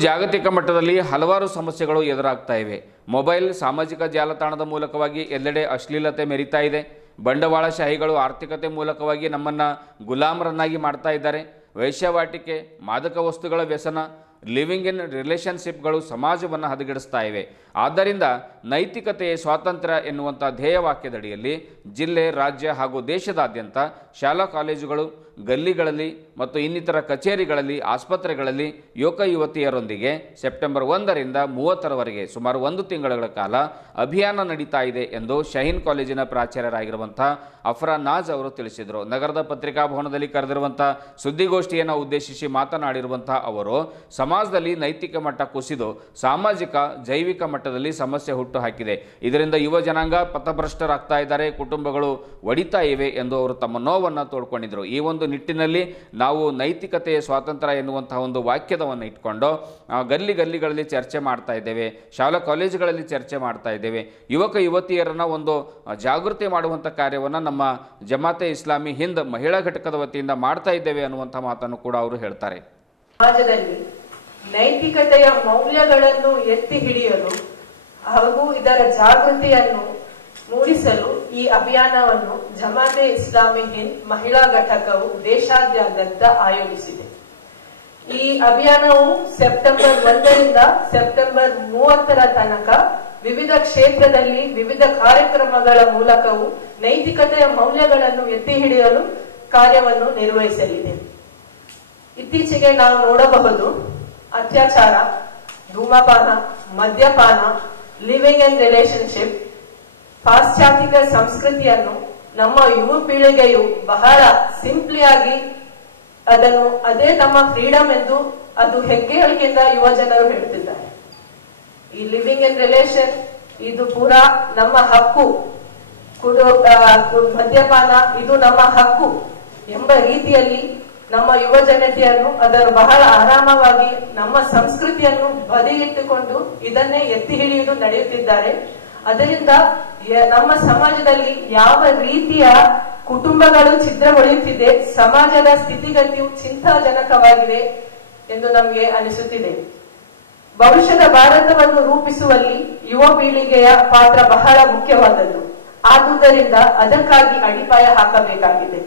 ಜಾಗತಿಕ ಮಟ್ಟದಲ್ಲಿ ಹಲವಾರು ಸಮಸ್ಯೆಗಳು ಎದುರಾಗ್ತಾ ಇವೆ. ಮೊಬೈಲ್, ಸಾಮಾಜಿಕ ಜಾಲತಾಣದ ಮೂಲಕವಾಗಿ ಎಲ್ಲೆಡೆ ಅಶ್ಲೀಲತೆ ಮೆರೀತಾ ಇದೆ. ಬಂಡವಾಳಶಾಹಿಗಳು ಆರ್ಥಿಕತೆ ಮೂಲಕವಾಗಿ ನಮ್ಮನ್ನು ಗುಲಾಮರನ್ನಾಗಿ ಮಾಡ್ತಾ ಇದ್ದಾರೆ. ವೇಶ್ಯಾವಾಟಿಕೆ, ಮಾದಕ ವಸ್ತುಗಳ ವ್ಯಸನ, ಲಿವಿಂಗ್ ಇನ್ ರಿಲೇಷನ್ಶಿಪ್ಗಳು ಸಮಾಜವನ್ನು ಹದಗೆಡಿಸ್ತಾ ಇವೆ. ಆದ್ದರಿಂದ ನೈತಿಕತೆಯೇ ಸ್ವಾತಂತ್ರ್ಯ ಎನ್ನುವಂಥ ಧ್ಯೇಯವಾಕ್ಯದಡಿಯಲ್ಲಿ ಜಿಲ್ಲೆ, ರಾಜ್ಯ ಹಾಗೂ ದೇಶದಾದ್ಯಂತ ಶಾಲಾ ಕಾಲೇಜುಗಳು, ಗಲ್ಲಿಗಳಲ್ಲಿ ಮತ್ತು ಇನ್ನಿತರ ಕಚೇರಿಗಳಲ್ಲಿ, ಆಸ್ಪತ್ರೆಗಳಲ್ಲಿ ಯುವಕ ಯುವತಿಯರೊಂದಿಗೆ ಸೆಪ್ಟೆಂಬರ್ 1ರಿಂದ 30ರವರೆಗೆ ಸುಮಾರು 1 ತಿಂಗಳ ಕಾಲ ಅಭಿಯಾನ ನಡೀತಾ ಇದೆ ಎಂದು ಶಹೀನ್ ಕಾಲೇಜಿನ ಪ್ರಾಚಾರ್ಯರಾಗಿರುವಂಥ ಅಫ್ರಾ ನಾಜ್ ಅವರು ತಿಳಿಸಿದರು. ನಗರದ ಪತ್ರಿಕಾ ಭವನದಲ್ಲಿ ಕರೆದಿರುವಂಥ ಸುದ್ದಿಗೋಷ್ಠಿಯನ್ನು ಉದ್ದೇಶಿಸಿ ಮಾತನಾಡಿರುವಂಥ ಅವರು, ಸಮಾಜ ಸಮಾಜದಲ್ಲಿ ನೈತಿಕ ಮಟ್ಟ ಕುಸಿದು ಸಾಮಾಜಿಕ ಜೈವಿಕ ಮಟ್ಟದಲ್ಲಿ ಸಮಸ್ಯೆ ಹುಟ್ಟು ಹಾಕಿದೆ. ಇದರಿಂದ ಯುವ ಜನಾಂಗ ಪಥಭ್ರಷ್ಟರಾಗ್ತಾ ಇದ್ದಾರೆ, ಕುಟುಂಬಗಳು ಒಡಿತಾ ಇವೆ ಎಂದು ಅವರು ತಮ್ಮ ನೋವನ್ನು ತೋಡ್ಕೊಂಡಿದ್ದರು. ಈ ಒಂದು ನಿಟ್ಟಿನಲ್ಲಿ ನಾವು ನೈತಿಕತೆಯ ಸ್ವಾತಂತ್ರ್ಯ ಎನ್ನುವಂತಹ ಒಂದು ವಾಕ್ಯದವನ್ನು ಇಟ್ಕೊಂಡು ಗಲ್ಲಿಗಳಲ್ಲಿ ಚರ್ಚೆ ಮಾಡ್ತಾ ಇದ್ದೇವೆ, ಶಾಲಾ ಕಾಲೇಜುಗಳಲ್ಲಿ ಚರ್ಚೆ ಮಾಡ್ತಾ ಇದ್ದೇವೆ. ಯುವಕ ಯುವತಿಯರನ್ನ ಒಂದು ಜಾಗೃತಿ ಮಾಡುವಂಥ ಕಾರ್ಯವನ್ನು ನಮ್ಮ ಜಮಾತೆ ಇಸ್ಲಾಮಿ ಹಿಂದ್ ಮಹಿಳಾ ಘಟಕದ ವತಿಯಿಂದ ಮಾಡ್ತಾ ಇದ್ದೇವೆ ಅನ್ನುವಂಥ ಮಾತನ್ನು ಕೂಡ ಅವರು ಹೇಳ್ತಾರೆ. ಸಮಾಜದಲ್ಲಿ ನೈತಿಕತೆಯ ಮೌಲ್ಯಗಳನ್ನು ಎತ್ತಿ ಹಿಡಿಯಲು ಹಾಗೂ ಇದರ ಜಾಗೃತಿಯನ್ನು ಮೂಡಿಸಲು ಈ ಅಭಿಯಾನವನ್ನು ಜಮಾತೆ ಇಸ್ಲಾಮಿ ಹಿಂದ್ ಮಹಿಳಾ ಘಟಕವು ದೇಶಾದ್ಯಂತ ಆಯೋಜಿಸಿದೆ. ಈ ಅಭಿಯಾನವು ಸೆಪ್ಟೆಂಬರ್ 1ರಿಂದ ಸೆಪ್ಟೆಂಬರ್ 30ರ ತನಕ ವಿವಿಧ ಕ್ಷೇತ್ರದಲ್ಲಿ ವಿವಿಧ ಕಾರ್ಯಕ್ರಮಗಳ ಮೂಲಕವೂ ನೈತಿಕತೆಯ ಮೌಲ್ಯಗಳನ್ನು ಎತ್ತಿ ಹಿಡಿಯಲು ಕಾರ್ಯವನ್ನು ನಿರ್ವಹಿಸಲಿದೆ. ಇತ್ತೀಚೆಗೆ ನಾವು ನೋಡಬಹುದು ಅತ್ಯಾಚಾರ, ಧೂಮಪಾನ, ಮದ್ಯಪಾನ, ಲಿವಿಂಗ್ ಇನ್ ರಿಲೇಶನ್ಶಿಪ್, ಪಾಶ್ಚಾತ್ಯಿಕ ಸಂಸ್ಕೃತಿಯನ್ನು ನಮ್ಮ ಯುವ ಪೀಳಿಗೆಯು ಬಹಳ ಸಿಂಪ್ಲಿಯಾಗಿ ಅದನ್ನು ಅದೇ ತಮ್ಮ ಫ್ರೀಡಮ್ ಎಂದು ಅದು ಹೆಗ್ಗಳಿಕೆಯಿಂದ ಯುವ ಜನರು ಹೇಳ್ತಿದ್ದಾರೆ. ಈ ಲಿವಿಂಗ್ ಇನ್ ರಿಲೇಶನ್ ಇದು ಪೂರಾ ನಮ್ಮ ಹಕ್ಕು, ಮದ್ಯಪಾನ ಇದು ನಮ್ಮ ಹಕ್ಕು ಎಂಬ ರೀತಿಯಲ್ಲಿ ನಮ್ಮ ಯುವ ಜನತೆಯನ್ನು ಅದನ್ನು ಬಹಳ ಆರಾಮವಾಗಿ ನಮ್ಮ ಸಂಸ್ಕೃತಿಯನ್ನು ಬದಿಗಿಟ್ಟುಕೊಂಡು ಇದನ್ನೇ ಎತ್ತಿ ಹಿಡಿಯುವುದು ನಡೆಯುತ್ತಿದ್ದಾರೆ. ಅದರಿಂದ ನಮ್ಮ ಸಮಾಜದಲ್ಲಿ ಯಾವ ರೀತಿಯ ಕುಟುಂಬಗಳು ಛಿದ್ರಗೊಳ್ಳುತ್ತಿದೆ, ಸಮಾಜದ ಸ್ಥಿತಿಗತಿಯು ಚಿಂತಾಜನಕವಾಗಿದೆ ಎಂದು ನಮಗೆ ಅನಿಸುತ್ತಿದೆ. ಭವಿಷ್ಯದ ಭಾರತವನ್ನು ರೂಪಿಸುವಲ್ಲಿ ಯುವ ಪೀಳಿಗೆಯ ಪಾತ್ರ ಬಹಳ ಮುಖ್ಯವಾದದ್ದು. ಆದುದರಿಂದ ಅದಕ್ಕಾಗಿ ಅಡಿಪಾಯ ಹಾಕಬೇಕಾಗಿದೆ.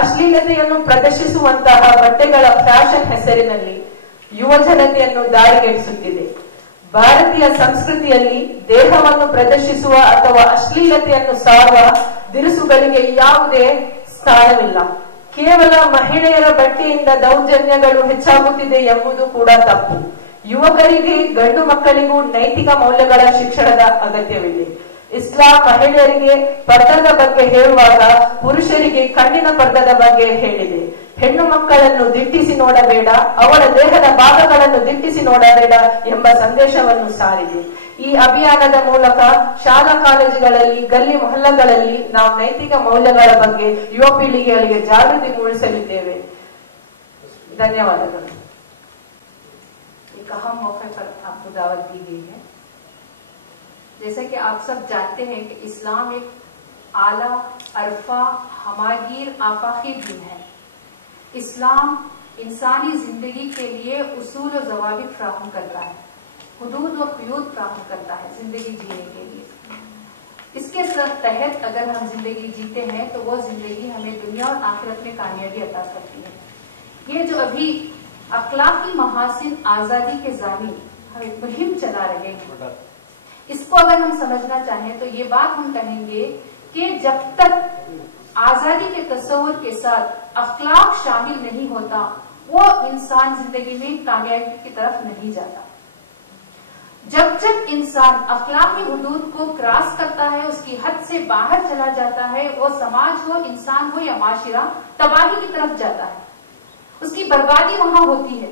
ಅಶ್ಲೀಲತೆಯನ್ನು ಪ್ರದರ್ಶಿಸುವಂತಹ ಬಟ್ಟೆಗಳ ಫ್ಯಾಷನ್ ಹೆಸರಿನಲ್ಲಿ ಯುವ ಜನತೆಯನ್ನು ದಾರಿಗೆಡಿಸುತ್ತಿದೆ. ಭಾರತೀಯ ಸಂಸ್ಕೃತಿಯಲ್ಲಿ ದೇಹವನ್ನು ಪ್ರದರ್ಶಿಸುವ ಅಥವಾ ಅಶ್ಲೀಲತೆಯನ್ನು ಸಾರುವ ದಿರಿಸುಗಳಿಗೆ ಯಾವುದೇ ಸ್ಥಾನವಿಲ್ಲ. ಕೇವಲ ಮಹಿಳೆಯರ ಬಟ್ಟೆಯಿಂದ ದೌರ್ಜನ್ಯಗಳು ಹೆಚ್ಚಾಗುತ್ತಿದೆ ಎಂಬುದು ಕೂಡ ತಪ್ಪು. ಯುವಕರಿಗೆ, ಗಂಡು ಮಕ್ಕಳಿಗೂ ನೈತಿಕ ಮೌಲ್ಯಗಳ ಶಿಕ್ಷಣದ ಅಗತ್ಯವಿದೆ. ಇಸ್ಲಾಂ ಮಹಿಳೆಯರಿಗೆ ಪರ್ದದ ಬಗ್ಗೆ ಹೇಳುವಾಗ ಪುರುಷರಿಗೆ ಕಣ್ಣಿನ ಪರ್ದದ ಬಗ್ಗೆ ಹೇಳಿದೆ. ಹೆಣ್ಣು ಮಕ್ಕಳನ್ನು ದಿಟ್ಟಿಸಿ ನೋಡಬೇಡ, ಅವಳ ದೇಹದ ಭಾಗಗಳನ್ನು ದಿಟ್ಟಿಸಿ ನೋಡಬೇಡ ಎಂಬ ಸಂದೇಶವನ್ನು ಸಾರಿದೆ. ಈ ಅಭಿಯಾನದ ಮೂಲಕ ಶಾಲಾ ಕಾಲೇಜುಗಳಲ್ಲಿ, ಗಲ್ಲಿ ಮೊಹಲ್ಲಗಳಲ್ಲಿ ನಾವು ನೈತಿಕ ಮೌಲ್ಯಗಳ ಬಗ್ಗೆ ಯುವ ಪೀಳಿಗೆಗಳಿಗೆ ಜಾಗೃತಿ ಮೂಡಿಸಲಿದ್ದೇವೆ. ಧನ್ಯವಾದಗಳು. एक अहम मौके पर आपको दावत दी गई है। जैसे कि आप सब जानते हैं कि इस्लाम एक आला, अरफा, हमागीर, आफाकी दीन है। इस्लाम इंसानी जिंदगी के लिए उसूल और ज़वाबित फ्राहम करता है, हुदूद और क़ुयूद फ्राहम करता है जिंदगी जीने के लिए। इसके तहत अगर हम जिंदगी जीते हैं तो वो जिंदगी हमें दुनिया और आखिरत में कामयाबी अता करती है। ये जो अभी अखलाकी महासिन आजादी के जामी हम एक मुहिम चला रहे हैं, इसको अगर हम समझना चाहें तो ये बात हम कहेंगे कि जब तक आजादी के तस्वुर के साथ अखलाक शामिल नहीं होता वो इंसान जिंदगी में कामयाबी की तरफ नहीं जाता। जब जब इंसान अखलाकी हुदूद को क्रॉस करता है, उसकी हद से बाहर चला जाता है, वो समाज हो, इंसान हो या माशिरा तबाही की तरफ जाता है, उसकी बर्बादी वहां होती है।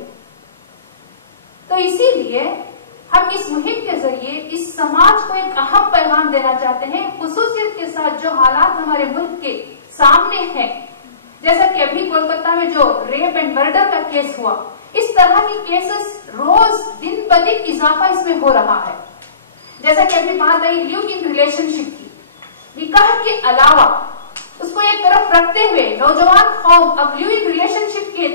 तो इसीलिए हम इस मुहिम के जरिए इस समाज को एक अहम पैगाम देना चाहते हैं, खुसूसियत के साथ जो हालात हमारे मुल्क के सामने हैं, जैसा कि अभी कोलकाता में जो रेप एंड मर्डर का केस हुआ, इस तरह के केसेस रोज दिन ब दिन इजाफा इसमें हो रहा है। जैसा कि अभी बात आई लिव इन रिलेशनशिप की, निकाह के अलावा उसको एक तरफ रखते हुए नौजवान कौम अब लिव इन रिलेशनशिप के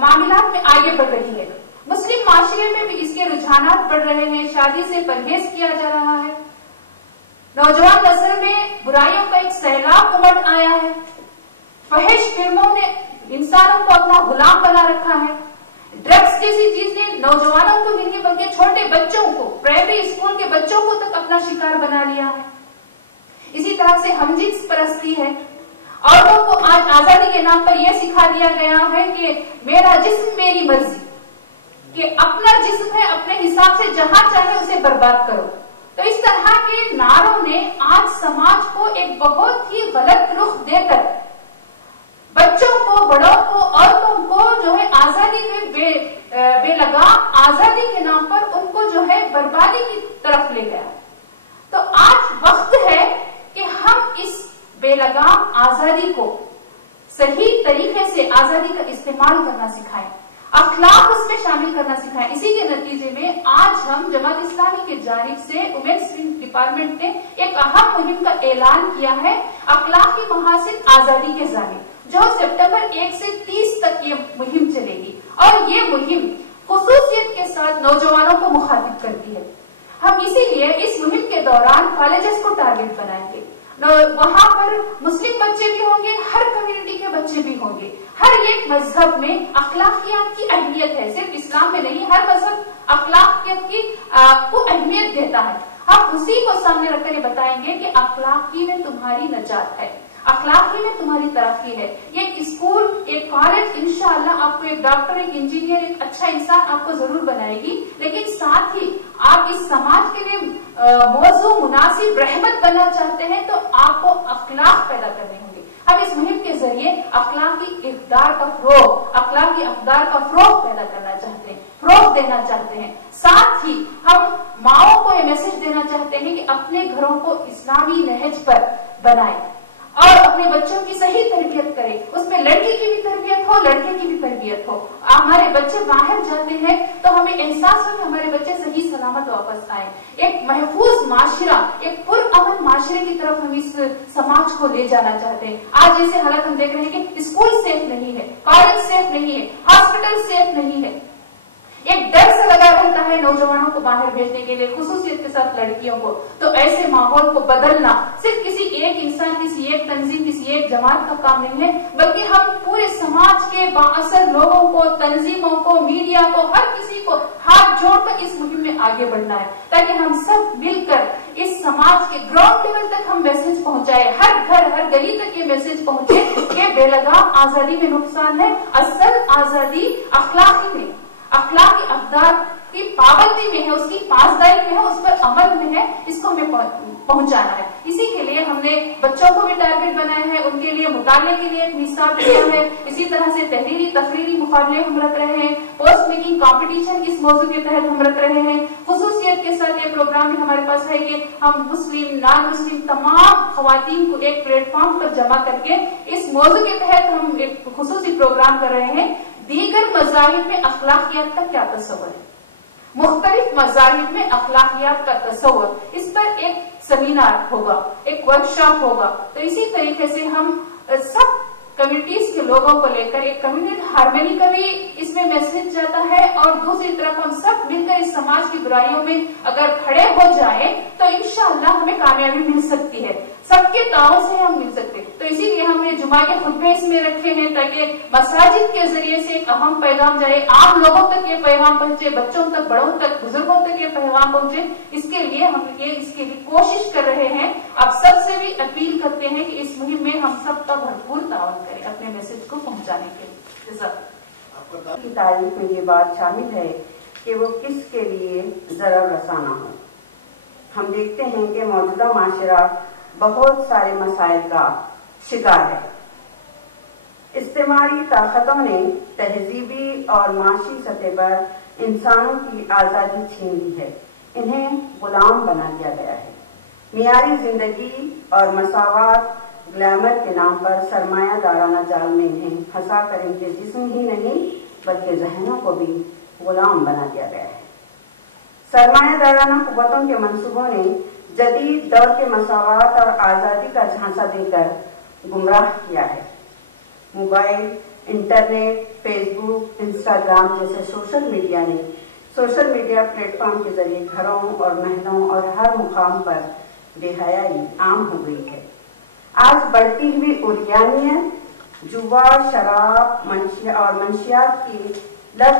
मामलात में आगे बढ़ रही है। मुस्लिम माशरे में भी इसके रुझानात बढ़ रहे हैं, शादी से परहेज किया जा रहा है, नौजवान नस्ल में बुराइयों का एक सैलाब उमड़ आया है, फहिश फिल्मों ने इंसानों को अपना गुलाम बना रखा है, ड्रग्स जैसी चीज ने नौजवानों को नहीं बल्कि छोटे बच्चों को, प्राइमरी स्कूल के बच्चों को तक अपना शिकार बना लिया है। इसी तरह से हमजिन्स परस्ती है, औरतों को आज आजादी के नाम पर यह सिखा दिया गया है कि मेरा जिस्म मेरी मर्जी, कि अपना जिस्म है अपने हिसाब से जहां चाहे उसे बर्बाद करो। तो इस तरह के नारों ने आज समाज को एक बहुत ही गलत रुख देकर बच्चों को, बड़ों को, औरतों को जो है आजादी के बेलगाम आजादी के नाम पर उनको जो है बर्बादी की तरफ ले गया। तो आज वक्त है कि हम इस बेलगाम आजादी को सही तरीके से आजादी का इस्तेमाल करना सिखाएं, अखलाक उसमें शामिल करना सिखाएं। इसी के नतीजे में आज हम जमात इस्लामी के जानिब से वुमेन्स विंग डिपार्टमेंट ने एक अहम मुहिम का ऐलान किया है, अखलाकी महासिन आजादी के जानिब, जो सितंबर 1 से 30 तक ये मुहिम चलेगी। और ये मुहिम खुसूसियत के साथ नौजवानों को मुखातिब करती है। हम इसीलिए इस मुहिम के दौरान कॉलेजेस को टारगेट बनाएंगे। वहां पर मुस्लिम बच्चे भी होंगे, हर कम्युनिटी के बच्चे भी होंगे। हर एक मजहब में अखलाकियात की अहमियत है, सिर्फ इस्लाम में नहीं, हर मजहब अखलाकियत की को अहमियत देता है। हम उसी को सामने रखकर बताएंगे कि अखलाकी में तुम्हारी नजात है, अखलाकी में तुम्हारी तरक्की है। एक स्कूल, एक कॉलेज इंशाअल्लाह आपको एक डॉक्टर, एक इंजीनियर, एक अच्छा इंसान आपको जरूर बनाएगी, लेकिन साथ ही आप इस समाज के लिए मौजू मुनासिब रहमत बनना चाहते हैं तो आपको अखलाक पैदा करने होंगे। अब इस मुहिम के जरिए अखलाकी इक़दार का फ़रोग़, अखलाकी अक़दार का फ़रोग़ पैदा करना चाहते हैं, फ़रोग़ देना चाहते हैं। साथ ही हम माओ को ये मैसेज देना चाहते हैं कि अपने घरों को इस्लामी नहज पर बनाएं और अपने बच्चों की सही तरबियत करें। उसमें लड़की की भी तरबियत हो, लड़के की भी तरबियत हो। हमारे बच्चे बाहर जाते हैं तो हमें एहसास हो कि हमारे बच्चे सही सलामत वापस आए। एक महफूज माशरा, एक पुरअमन माशरे की तरफ हम इस समाज को ले जाना चाहते हैं। आज जैसे हालात हम देख रहे हैं कि स्कूल सेफ नहीं है, कॉलेज सेफ नहीं है, हॉस्पिटल सेफ नहीं है, एक डर से लगा रहता है नौजवानों को बाहर भेजने के लिए, खुसूसियत के साथ लड़कियों को। तो ऐसे माहौल को बदलना सिर्फ किसी एक इंसान, किसी एक तंजीम, किसी एक जमात का काम नहीं है, बल्कि हम पूरे समाज के बाअसर लोगों को, तंजीमों को, मीडिया को, हर किसी को हाथ जोड़कर इस मुहिम में आगे बढ़ना है, ताकि हम सब मिलकर इस समाज के ग्राउंड लेवल तक हम मैसेज पहुंचाए, हर घर, हर गली तक ये मैसेज पहुंचे कि बेलगाम आजादी में नुकसान है, असल आजादी अखलाकी में, अखलाकी अक़दार की पाबंदी में है, उसकी पासदारी में है, उस पर अमल में है। इसको हमें पहुंचाना है। इसी के लिए हमने बच्चों को भी टारगेट बनाया है, उनके लिए मुताले के लिए एक निसाब दिया है। इसी तरह से तहरीरी तकरीरी मुकाबले हम रख रहे हैं, पोस्ट मेकिंग कंपटीशन इस मौजू के तहत हम रख रहे हैं। खुसूसियत के साथ ये प्रोग्राम भी हमारे पास है कि हम मुस्लिम, नॉन मुस्लिम तमाम खवातीन को एक प्लेटफॉर्म पर जमा करके इस मौजू के तहत हम एक खुसूसी प्रोग्राम कर रहे हैं। दीगर मज़ाहिब में अखलाकियात का क्या तस्वर है, मुख्तलिफ मज़ाहिब में अखलाकियात का तस्वर, इस पर एक सेमिनार होगा, एक वर्कशॉप होगा। तो इसी तरीके से हम सब कम्युनिटीज के लोगों को लेकर एक कम्युनिटी हार्मनी का भी इसमें मैसेज जाता है, और दूसरी तरफ हम सब मिलकर इस समाज की बुराइयों में अगर खड़े हो जाए तो इंशाअल्लाह हमें कामयाबी मिल सकती है, सबके ताउन से हम मिल सकते हैं। तो इसीलिए हमने जुमा के खुतबे इसमें रखे हैं, ताकि मसाजिद के जरिए से एक अहम पैगाम जाए, आम लोगों तक ये पैगाम पहुंचे, बच्चों तक, बड़ों तक, बुजुर्गों तक ये पैगाम पहुंचे। इसके लिए हम इसके लिए कोशिश कर रहे हैं। आप सबसे भी अपील करते हैं कि इस मुहिम में हम सब का भरपूर ताउन करें अपने मैसेज को पहुंचाने के लिए। की तारीफ में ये बात शामिल है कि वो किसके लिए जरर रसाना हो। हम देखते हैं कि मौजूदा माशरा बहुत सारे मसाइल का शिकार है। इस्तेमारी ताकतों ने तहजीबी और माशी सतह पर इंसानों की आज़ादी छीन ली है, इन्हें गुलाम बना दिया गया है। मियारी जिंदगी और मसावात ग्लैमर के नाम पर सरमायादाराना जाल में इन्हें फंसा कर इनके जिस्म ही नहीं बल्कि जहनों को भी गुलाम बना दिया गया है। सरमायादाराना कुव्वतों के मंसूबों ने जदीद दौर के मसावात और आज़ादी का झांसा देकर गुमराह किया है। मोबाइल, इंटरनेट, फेसबुक, इंस्टाग्राम जैसे सोशल मीडिया प्लेटफॉर्म के जरिए घरों और महलों और हर मुकाम पर बेहयाई आम हो गई है। आज बढ़ती हुई उरियानियत, जुआ, शराब और मंशियात की लत,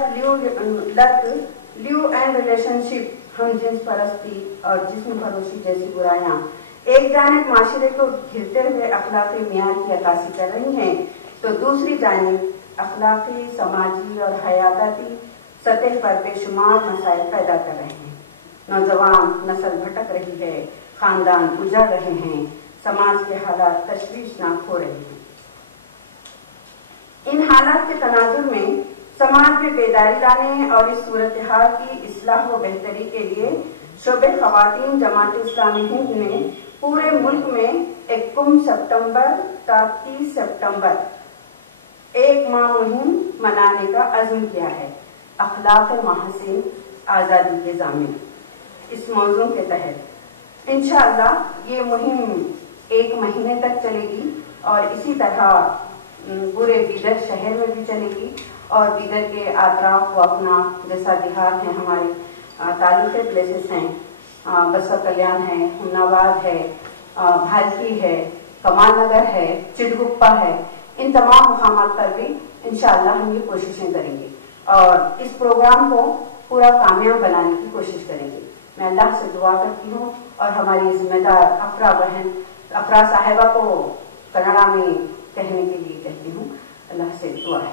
ल्यू एंड रिलेशनशिप, हम जिन्स परस्ती और जिस्म फरोशी जैसी बुराइयां एक जानिब माशरे को घिरते हुए अखलाकी मियार की अक्कासी कर रही हैं, तो दूसरी जानिब अखलाकी, समाजी और हयाताती सतह पर बेशुमार मसाइल पैदा कर रहे हैं। नौजवान नस्ल भटक रही है, खानदान उजड़ रहे हैं, समाज के हालात तशवीशनाक हो रहे हैं। इन हालात के तनाजुर में समाज में बेदारी लाने और इस सूरत हाल की इस्लाह व बेहतरी के लिए शोबे खवातीन जमात इस्लामी हिंद ने पूरे मुल्क में 21 सितंबर तक 30 सितंबर एक माह मुहिम मनाने का अज़्म किया है। अखलाक महसिन आज़ादी के ज़ामिन इस मौजू के तहत इंशाअल्लाह ये मुहिम 1 महीने तक चलेगी और इसी तरह पूरे बीदर शहर में भी चलेगी और बीदर के आतराफ व अपना जैसा देहात है, हमारे तालुके प्लेसेस हैं, बसवा कल्याण है, हुमनाबाद है, भालकी है, कमाल नगर है, चिड़गुप्पा है, इन तमाम मुकामात पर भी इंशाअल्लाह हम ये कोशिशें करेंगे और इस प्रोग्राम को पूरा कामयाब बनाने की कोशिश करेंगे। मैं अल्लाह से दुआ करती हूँ और हमारी जिम्मेदार अफरा साहिबा को कन्नड़ा में कहने के लिए कहती हूँ, अल्लाह से दुआ है।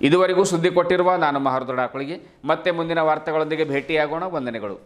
ಇದುವರೆಗೂ ಸುದ್ದಿ ಕೊಟ್ಟಿರುವ ನಾನು ಮಹರ್ದೊಡ ಆಕಳಿಗೆ ಮತ್ತೆ ಮುಂದಿನ ವಾರ್ತೆಗಳೊಂದಿಗೆ ಭೇಟಿಯಾಗೋಣ. ವಂದನೆಗಳು.